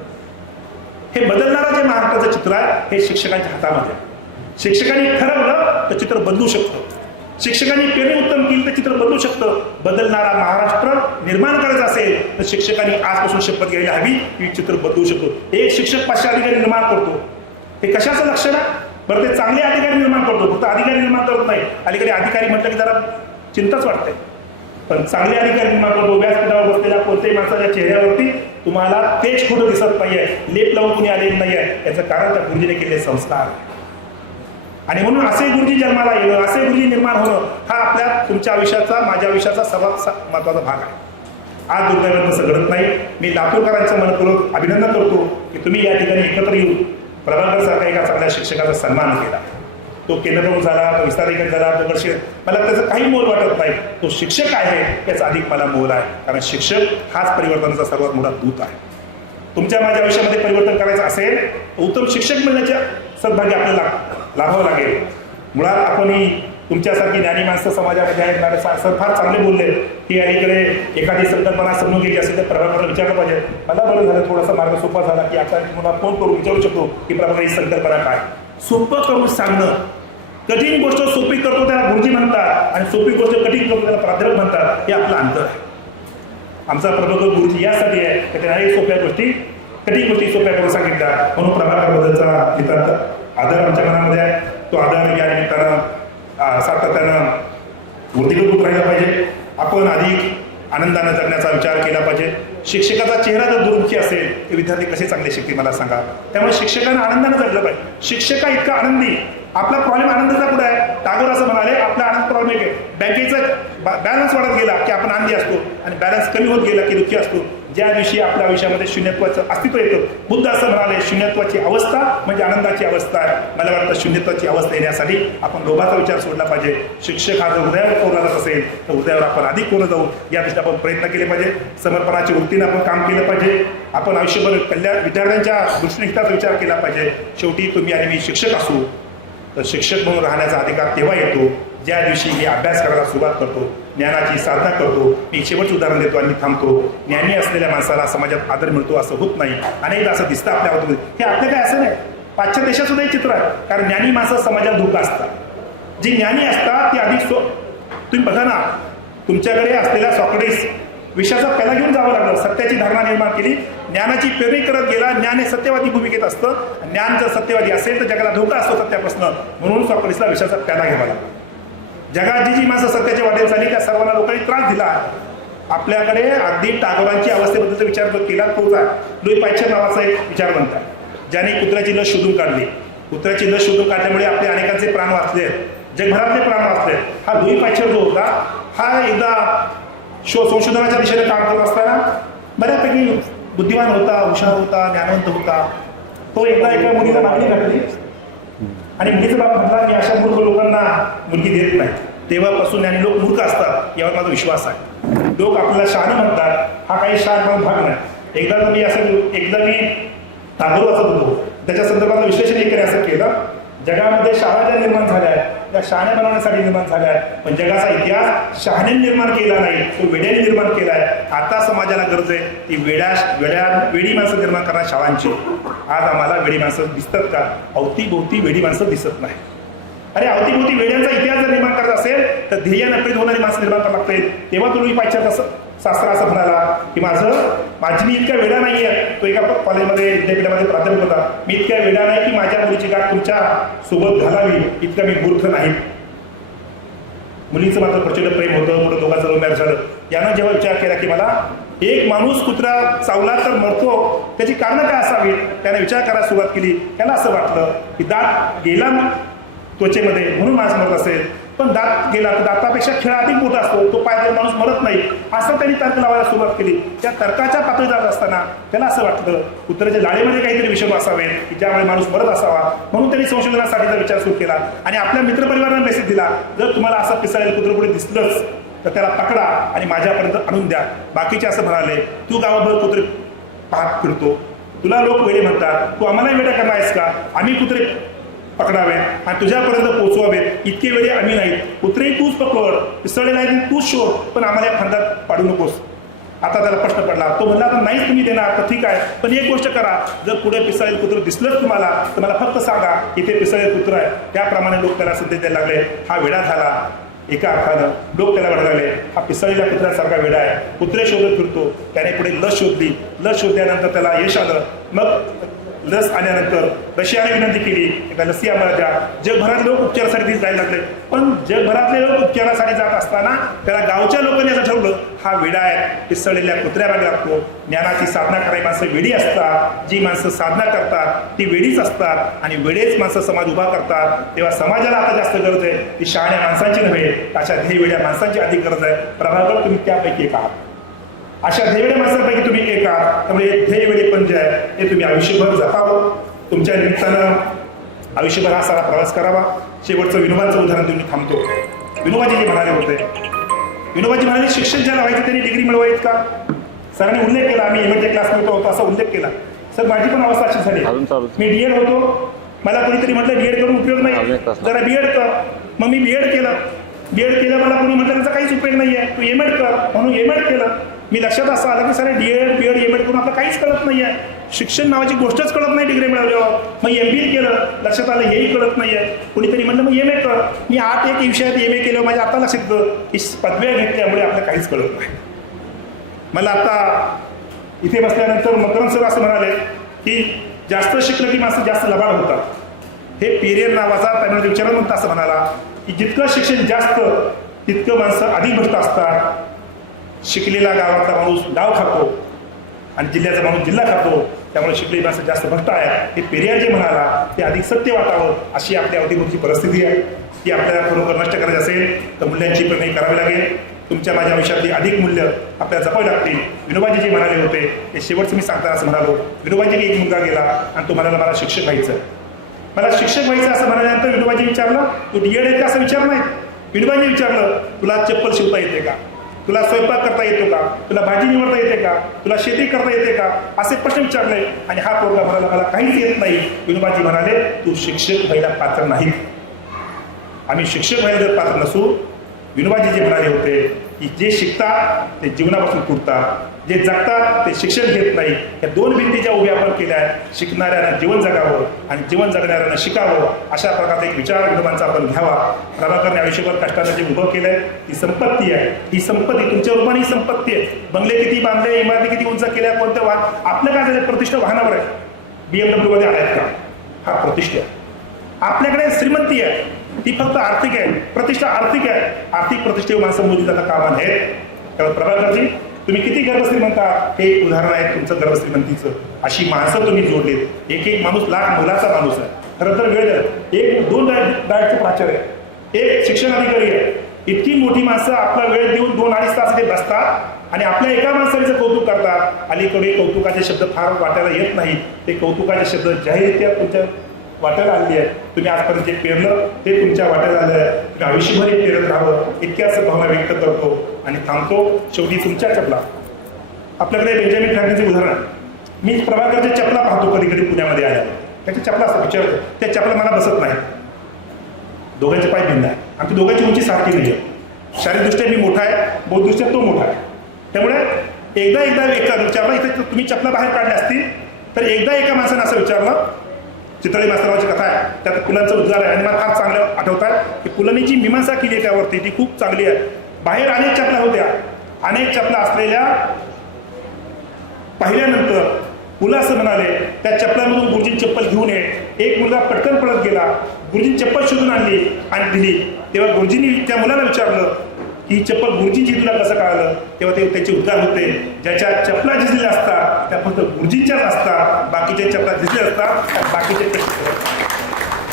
हे बदलणारं जे महाराष्ट्राचं चित्र आहे हे शिक्षकांच्या हातामध्ये. शिक्षकांनी ठरवलं तर चित्र बदलू शकतं, शिक्षकांनी पेरणी उत्तम केली तर चित्र बदलू शकतं. बदलणारा महाराष्ट्र निर्माण करायचा असेल तर शिक्षकांनी आजपासून शपथ घ्यायला हवी की चित्र बदलू शकतो. एक शिक्षक 500 अधिकारी निर्माण करतो, हे कशाचं लक्षण आहे बरं. ते चांगले अधिकारी निर्माण करतो, फक्त अधिकारी निर्माण करत नाही. अलीकडे अधिकारी म्हटलं की जरा चिंताच वाटते, पण चांगले अधिकारी निर्माण करतो. व्यासपीठावर बसलेल्या कोणत्याही माणसाच्या चेहऱ्यावरती तुम्हाला तेच खोटं दिसत नाहीये, लेप लावून कुणी आलेलं नाहीये. याचं कारण त्या गुरुजीने केलेले संस्कार. आणि म्हणून असे गुरुजी जन्माला येणं, असे गुरुजी निर्माण होणं हा आपल्या तुमच्या आयुष्याचा माझ्या आयुष्याचा सर्वात महत्वाचा भाग आहे. आज दुर्दैवानं तसं घडत नाही. मी लातूरकरांचं मनपूर्वक अभिनंदन करतो की तुम्ही या ठिकाणी एकत्र येऊन प्रभाकर सारख्या एका चांगल्या शिक्षकाचा सन्मान केला. तो केंद्रप्रमुख झाला, तो विस्तारीकरण झाला, तो वर्ष, मला त्याचं काही मोल वाटत नाही. तो शिक्षक आहे याचा अधिक मला मोल आहे, कारण शिक्षक हाच परिवर्तनाचा सर्वात मोठा दूत आहे. तुमच्या माझ्या आयुष्यामध्ये परिवर्तन करायचं असेल तर उत्तम शिक्षक मिळण्याच्या सद्भाग्य आपल्याला लाभावं लागेल. मुळात आपण तुमच्यासारखी ज्ञानी माणसं समाजामध्ये आहेत. सर फार चांगले बोलले की अलीकडे एखादी संकल्पना समजून घ्यायची असेल तर प्रभाकरला विचारलं पाहिजे. मला बरं झालं, थोडासा मार्ग सोपा झाला की आता तुम्हाला फोन करून विचारू शकतो की प्रभाकर ही संकल्पना काय. सोपं करून सांगणं, कठीण गोष्ट सोपी करतो त्याला गुरुजी म्हणतात आणि सोपी गोष्ट कठीण करतो त्याला प्राध्यापक म्हणतात. हे आपलं अंतर आहे. आमचा प्रभाकर गुरुजी यासाठी आहे की त्याने सोप्या गोष्टी कठीण गोष्टी सोप्या करून सांगितल्या. म्हणून प्रभाकर बद्दलचा नितांत आदर आमच्या मनामध्ये आहे. तो आदर या निमित्तानं सातत्यानं वृद्धिकृत राहिला पाहिजे. आपण अधिक आनंदानं जगण्याचा विचार केला पाहिजे. शिक्षकाचा चेहरा जर दुरुखी असेल तर विद्यार्थी कसे चांगले शिकतील मला सांगा. त्यामुळे शिक्षकांना आनंदानं जगलं पाहिजे. शिक्षक इतका आनंदी, आपला प्रॉब्लेम आनंदाचा कुठे आहे. टागोर असं म्हणाले आपला आनंद प्रॉब्लेम आहे बँकेचा बॅलन्स वाढत गेला की आपण आनंदी असतो आणि बॅलन्स कमी होत गेला की दुःखी असतो. ज्या दिवशी आपल्या आयुष्यामध्ये शून्यत्वाचं अस्तित्व येतं, बुद्ध असं म्हणाले शून्यत्वाची अवस्था म्हणजे आनंदाची अवस्था आहे. मला वाटतं शून्यत्वाची अवस्था येण्यासाठी आपण लोभाचा विचार सोडला पाहिजे. शिक्षक हा जर हृदयावर कोरला जात असेल तर हृदयावर आपण अधिक कोरलं जाऊ या दृष्टीने आपण प्रयत्न केले पाहिजे. समर्पणाच्या वृत्तीने आपण काम केलं पाहिजे. आपण आयुष्यभर कल्याण विद्यार्थ्यांच्या दृष्टीने हिताचा विचार केला पाहिजे. शेवटी तुम्ही आणि मी शिक्षक असू तर शिक्षक म्हणून राहण्याचा अधिकार तेव्हा येतो ज्या दिवशी मी अभ्यास करायला सुरुवात करतो, ज्ञानाची साधना करतो. मी शेवटचं उदाहरण देतो आणि थांबतो. ज्ञानी असलेल्या माणसाला समाजात आदर मिळतो असं होत नाही. अनेकदा असं दिसतं आपल्या अवतीभोवती. हे आपलं काय असं नाही, पाश्चात्य देशात सुद्धा हे चित्र आहे. कारण ज्ञानी माणसं समाजात धोका असतात. जी ज्ञानी असतात ती अधिक तुम्ही बघा ना, तुमच्याकडे असलेल्या सॉक्रेटिस विषयाचा पहिला घेऊन जावं लागलं. सत्याची धारणा निर्माण केली, ज्ञानाची पेरणी करत गेला. ज्ञान हे सत्यवादी भूमिकेत असतं. ज्ञान जर सत्यवादी असेल तर जगाला धोका असतो सत्यापासून. म्हणून सॉक्रेटिसला विषयाचा प्याला घ्यावा लागला. जगात जी माणसं सत्याच्या वाटेत झाली त्या सर्वांना लोकांनी त्रास दिला. आपल्याकडे अगदी टागोरांची अवस्थेबद्दलचा विचार केला तोच आहे. लुई पाश्चर नावाचा एक विचारवंत आहे ज्याने कुत्र्याची लस शोधून काढली. कुत्र्याची लस शोधून काढल्यामुळे आपले अनेकांचे प्राण वाचले, जगभरातले प्राण वाचले. हा लुई पाश्चर जो होता हा एकदा संशोधनाच्या दिशेने काम करत असताना बऱ्यापैकी बुद्धिमान होता, हुशार होता, ज्ञानवंत होता. तो एकदा एका मुलीला मागणी घातली आणि मुलीचा बाप म्हटला मी अशा मूर्ख लोकांना मुलगी देत नाही. तेव्हापासून आणि लोक मूर्ख असतात यावर माझा विश्वास आहे. लोक आपल्याला शहाणं म्हणतात, हा काही शहाणपणा भाग नाही. एकदा मी तांदूळ वाचत होतो, त्याच्या संदर्भात विश्लेषण एक असं केलं, जगामध्ये शाळा ज्या निर्माण झाल्या आहेत त्या शहाण्या बनवण्यासाठी निर्माण झाल्या आहेत, पण जगाचा इतिहास शहाण्याने निर्माण केला नाही, तो वेड्याने निर्माण केला आहे. आता समाजाला गरज आहे ती वेडी माणसं निर्माण करणार शाळांची. आज आम्हाला वेडी माणसं दिसतात का? अवतीभोवती वेडी माणसं दिसत नाही. अरे अवतीभोवती वेड्यांचा इतिहास जर निर्माण करत असेल तर ध्येय नक्कीच होणारी माणसं निर्माण करावं लागते. तेव्हा तुम्ही पाश्चात्य शास्त्र असं म्हणाला की माझी मी इतका वेडा नाही आहे. तो एका कॉलेजमध्ये विद्यापीठामध्ये प्राध्यापक होता, मी इतक्या वेडा नाही की माझ्या मुलीची गाठ तुमच्या सोबत घालावी, इतका मी मूर्ख नाही. मुलीचं मात्र प्रचंड प्रेम होतं, पुढे दोघांचं लव्ह मॅरेज झालं. यानं जेव्हा विचार केला की मला एक माणूस कुत्रा चावला तर मरतो, त्याची कारणं काय असावीत, त्याने विचार करायला सुरुवात केली. त्याला असं वाटलं की दात गेला त्वचेमध्ये म्हणून माणूस मरत असेल, पण दात गेला तर दातापेक्षा खेळा अधिक मोठा असतो, तो पाय माणूस मरत नाही, असं त्यांनी तर्क लावायला सुरुवात केली. त्या तर्काच्या पातळी जात असताना त्याला असं वाटलं कुत्र्याच्या लाळेमध्ये काहीतरी विषम असावे की ज्यामुळे माणूस मरत असावा. म्हणून त्यांनी संशोधनासाठीचा विचार सुरू केला आणि आपल्या मित्रपरिवारांना मेसेज दिला, जर तुम्हाला असं पिसाळेल कुत्र पुढे दिसलंच तर त्याला पकडा आणि माझ्यापर्यंत आणून द्या. बाकीचे असं म्हणाले, तू गावाभर कुत्रे पाहत फिरतो, तुला लोक वेडे म्हणतात, तू आम्हाला वेडा करणार आहेस का? आम्ही कुत्रे पकडावे आणि तुझ्यापर्यंत पोहोचवावे, इतके वेळे आम्ही नाही. कुत्रे तूच पकड, पिसळलेला आहे तूच शोध, पण आम्हाला या फंदात पाडू नकोस. आता त्याला प्रश्न पडला. तो म्हणला आता नाहीच तुम्ही देणार तर ठीक आहे, पण एक गोष्ट करा, जर पुढे पिसळेल कुत्रं दिसलंच तुम्हाला तर मला फक्त सांगा इथे पिसळेल कुत्रं आहे. त्याप्रमाणे लोक त्याला संदेश द्यायला लागले. हा वेडा झाला. एका अर्थानं लोक त्याला म्हणायला लागले, हा पिसळलेल्या कुत्र्यासारखा वेडा आहे, कुत्रे शोधत फिरतो. त्याने पुढे लस शोधली. लस शोधल्यानंतर त्याला यश आलं. मग लस आल्यानंतर रशियाने विनंती केली एका लसी आम्हाला द्या. जगभरात लोक उपचारासाठी जायला लागले, पण जगभरातले लोक उपचारासाठी जात असताना त्याला गावच्या लोकांनी असं ठरवलं, हा वेडा आहे, पिसळलेल्या कुत्र्यामागे लागतो. ज्ञानाची साधना करायची माणसं वेडी असतात, जी माणसं साधना करतात ती वेडीच असतात आणि वेळेच माणसं समाज उभा करतात. तेव्हा समाजाला आता जास्त गरज आहे ती शहाण्या माणसांची नव्हे, अशा ध्येय वेड्या माणसांची अधिक गरज आहे. प्रभाकर तुम्ही त्यापैकी एक आहात. अशा ध्येयवेड्या माणसांपैकी तुम्ही एक आहात. त्यामुळे ध्येयवेडेपण जे आहे ते तुम्ही आयुष्यभर जपावं. तुमच्या निमित्तानं आयुष्यभर हा सारा प्रवास करावा. शेवटचं विनोबाचं उदाहरण तुम्ही थांबतो. विनोबाजी जे म्हणाले होते, विनोबाजी म्हणाले शिक्षण ज्याला व्हायचं त्यांनी डिग्री मिळवायची का? सरांनी उल्लेख केला, आम्ही एमएचे क्लासमेट होतो असा उल्लेख केला. सर माझी पण अवस्था अशी झाली, मी डीएड होतो, मला कोणीतरी म्हटलं डीएड करून उपयोग नाही, जरा बीएड कर. मग मी बीएड केलं. बीएड केलं, मला कोणी म्हटलं त्याचा काहीच उपयोग नाही आहे, तू एमएड कर, म्हणून एमएड केलं. मी लक्षात असं आलं की सर डीएड बीएड एमएड करून आपलं काहीच कळत नाही आहे, शिक्षण नावाची गोष्टच कळत नाही डिग्री मिळवल्यावर. मग एमबीए केलं, लक्षात आलं हेही कळत नाही आहे. कुणीतरी म्हणलं मग एमए कर. मी 8 एक विषयात एमए केलं, माझ्या आता लक्षात येतं की पदव्या घेतल्यामुळे आपलं काहीच कळत नाही. मला आता इथे बसल्यानंतर मकरंद सर असं म्हणाले की जास्त शिकलं की माणसं जास्त लबाड होतात. हे पेरियर नावाचा त्यामध्ये विचारवंत असं म्हणाला की जितकं शिक्षण जास्त तितकं माणसं अधिक भ्रष्ट असतात. शिकलेला गावातला माणूस गाव खातो आणि जिल्ह्याचा माणूस जिल्हा खातो, त्यामुळे शिकलेली माणसं जास्त भ्रष्ट आहेत. हे पेरियर जे म्हणाला ते अधिक सत्य वाटावं अशी आपल्या अवतीभोवती परिस्थिती आहे. ती आपल्याला खरोखर नष्ट करायची असेल तर मूल्यांची प्रगती करावी लागेल. तुमच्या माझ्या आयुष्यातली अधिक मूल्य आपल्याला जपावी लागतील. विनोबाजी जे म्हणाले होते ते शेवटचं मी सांगताना असं म्हणालो, विनोबाजी एक मुलगा गेला आणि तो म्हणाला मला शिक्षक व्हायचं, मला शिक्षक व्हायचं असं म्हणाल्यानंतर विनोबाजी विचारलं तू डीएड येते असं विचार नाही. विनोबाजी विचारलं तुला चप्पल शिवता येते का, तुला स्वयंपाक करता येतो का, तुला भाजी निवडता येते का, तुला शेती करता येते का, असे प्रश्न विचारले. आणि हा पोरगा म्हणाला मला काहीच येत नाही. विनोबाजी म्हणाले तू शिक्षक व्हायला पात्र नाही. आम्ही शिक्षक व्हायला जर पात्र नसू, विनोबाजी जे म्हणाले होते की जे शिकतात ते जीवनापासून तुटतात, जे जगतात ते शिक्षण घेत नाही. या 2 भिंती ज्या उभ्या आपण केल्या आहेत, शिकणाऱ्यानं जीवन जगावं आणि जीवन जगणाऱ्यानं शिकावं, अशा प्रकारचा एक विचार विनोबांचा आपण घ्यावा. प्रभाकरने आयुष्यभर कष्टानं जे उभं केलंय ती संपत्ती आहे. ही संपत्ती तुमच्या रूपाने ही संपत्ती आहे. बंगले किती बांधले, इमारती किती उंच केल्या, कोणत्या आपलं काय झालं प्रतिष्ठा वाहनावर आहे. BMW मध्ये आहेत का, हा प्रतिष्ठा आहे. आपल्याकडे श्रीमंती आहे ती फक्त आर्थिक आहे, प्रतिष्ठा आर्थिक आहे. आर्थिक प्रतिष्ठेवर माणसं मोदी जाता कामा नयेत. त्यामुळे प्रभाकरजी तुम्ही किती गर्भश्रीमंत आहात हे एक उदाहरण आहे तुमचं गर्भश्रीमंतीचं. अशी माणसं तुम्ही जोडलीत. एक माणूस लाख मुलाचा माणूस आहे. खरं तर वेळ द्या. 2 डायटचे प्राचार्य आहे, एक शिक्षण अधिकारी आहे. इतकी मोठी माणसं आपला वेळ देऊन 2-2.5 तास ते बसतात आणि आपल्या एका माणसाचं कौतुक करतात. अलीकडे कौतुकाचे शब्द फार वाटायला येत नाहीत. ते कौतुकाचे शब्द जाहीररित्या तुमच्या वाटेल आणली आहे. तुम्ही आजपर्यंत जे पेरलं ते तुमच्या वाटेल आलं आहे. तुम्ही आयुष्यभर हे पेरत राहावं इतक्याच भावना व्यक्त करतो आणि थांबतो. शेवटी तुमच्या चपला. आपल्याकडे बेंजामिन फ्रँकलिनचे उदाहरण आहे. मी प्रभाकरच्या चपला पाहतो कधी कधी पुण्यामध्ये आल्या. त्याच्या चपला असं विचारतो, त्या चपला मला बसत नाही. दोघांचे पाय भिन्न आहे. आमची दोघांची उंची सारखी नाही आहे. शारीरिकदृष्ट्या मी मोठा आहे, बौद्धिकदृष्ट्या तो मोठा आहे. त्यामुळे एकदा एका विचारला, इथे तुम्ही चपला बाहेर काढल्या असतील तर एकदा एका माणसाने असं विचारलं, चितळी मास्तराची कथा आहे, त्यात पुलांचं उद्गार आहे आणि मला फार चांगलं आठवत आहे की पुलांनी जी मीमांसा केली आहे त्यावरती ती खूप चांगली आहे. बाहेर अनेक चपला होत्या. अनेक चपला असलेल्या पाहिल्यानंतर पुला असं म्हणाले, त्या चपलांमधून गुरुजींची चप्पल घेऊन ये. एक मुलगा पटकन पळत गेला, गुरुजींची चप्पल शोधून आणली आणि दिली. तेव्हा गुरुजींनी त्या मुलाला विचारलं की ही चप्पल गुरुजींची तुला कसं कळालं. तेव्हा ते त्याचे उद्गार होते, ज्याच्या चपला झिजलेल्या असतात त्या फक्त गुरुजींच्याच असतात, बाकीच्या चपला झिजल्या असतात त्या बाकीचे.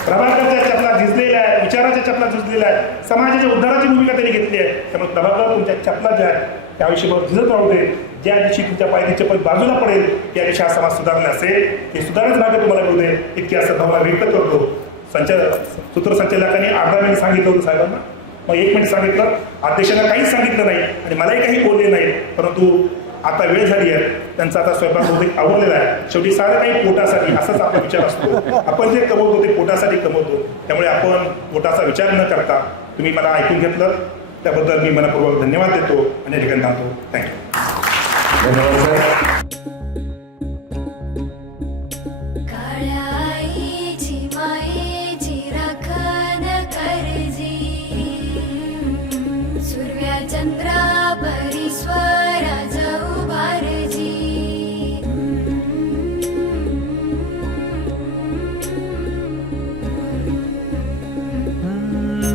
प्रभाकरच्या चपला झिजलेल्या आहेत, विचाराच्या चपला झिजलेल्या आहेत, समाजाच्या उद्धाराची भूमिका त्यांनी घेतली आहे. त्यामुळे प्रभाकर तुमच्या चपला ज्या आहेत त्या आयुष्यभर झिजत राहू दे. ज्या दिवशी तुमच्या पायाची चप्पल बाजूला पडेल त्या दिवशी हा समाज सुधारला असेल, ते सुधारच भाग्य तुम्हाला मिळू दे इतकी असं भावना व्यक्त करतो. सूत्रसंचालकांनी 11 मिनिट सांगितलं होतं साहेबांना, मग 1 मिनिट सांगितलं. अध्यक्षांना काहीच सांगितलं नाही आणि मलाही काही बोलले नाही. परंतु आता वेळ झाली आहे, त्यांचा आता स्वयंपाक बहुतेक आवडलेला आहे. शेवटी सारं काही पोटासाठी असाच आपला विचार असतो. आपण जे कमवतो ते पोटासाठी कमवतो. त्यामुळे आपण पोटाचा विचार न करता तुम्ही मला ऐकून घेतलं त्याबद्दल मी मनपूर्वक धन्यवाद देतो आणि या ठिकाणी थांबतो. थँक्यू. धन्यवाद सर.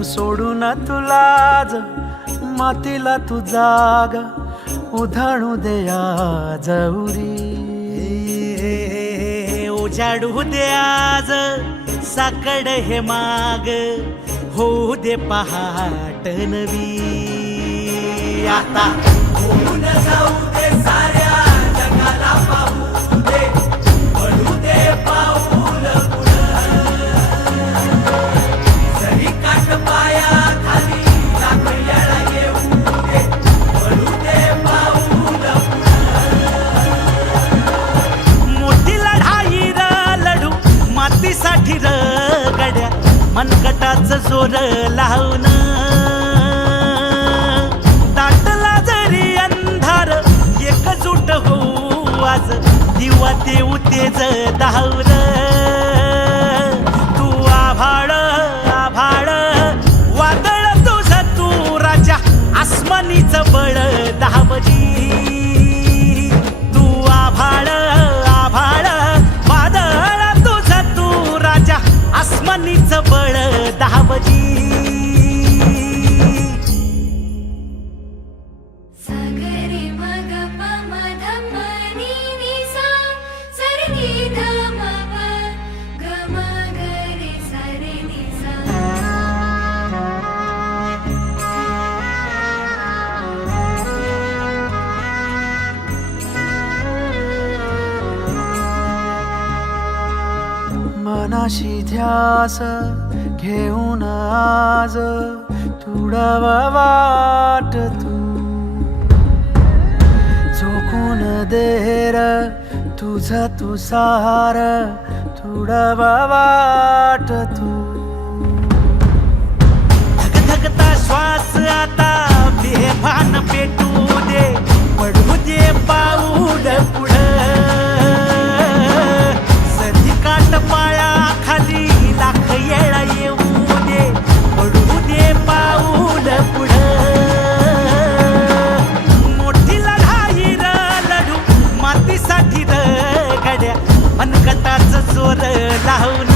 सोडून तुला मातीला तू जाग उधाणू दे आज उरी. उजाडू दे आज साकड हे माग होऊ दे पहाट नवी. आता होऊन जाऊ दे साऱ्या जगाला पाहू दे पडू दे पाऊल जरी काट पाया खाली लाख येळा येऊ दे पडू दे पाऊल मोठी लढाई लढू मातीसाठी गड्या मनगटाचं जोर लावून. दाटला जरी अंधार एकजूट होऊ आज दिवा देऊ तेज धावर. तू आभाळ आभाळ वादळ तुझं तू राजा आसमानीचं बळ दावली. तू आभाळ आभाळ वादळ तुझं तू राजा आसमानीचं बळ दावली. मनाशी ध्यास घेऊन आज तुडावा वाट तू झोकून देर तुझा तू सार तुडावा वाट तू. धगधगता श्वास आता बेभान पेटू दे पडू दे पाऊल पुढं. काट पाया खाली लाख येळा येऊ दे पडू दे पाऊल पुढं. मोठी लढाई लढू मातीसाठी गड्या मनगटाचं जोर लावून.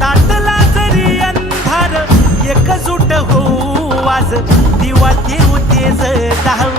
दाटला जरी अंधार एकजूट होऊ आज दिवा देऊ तेज धावून.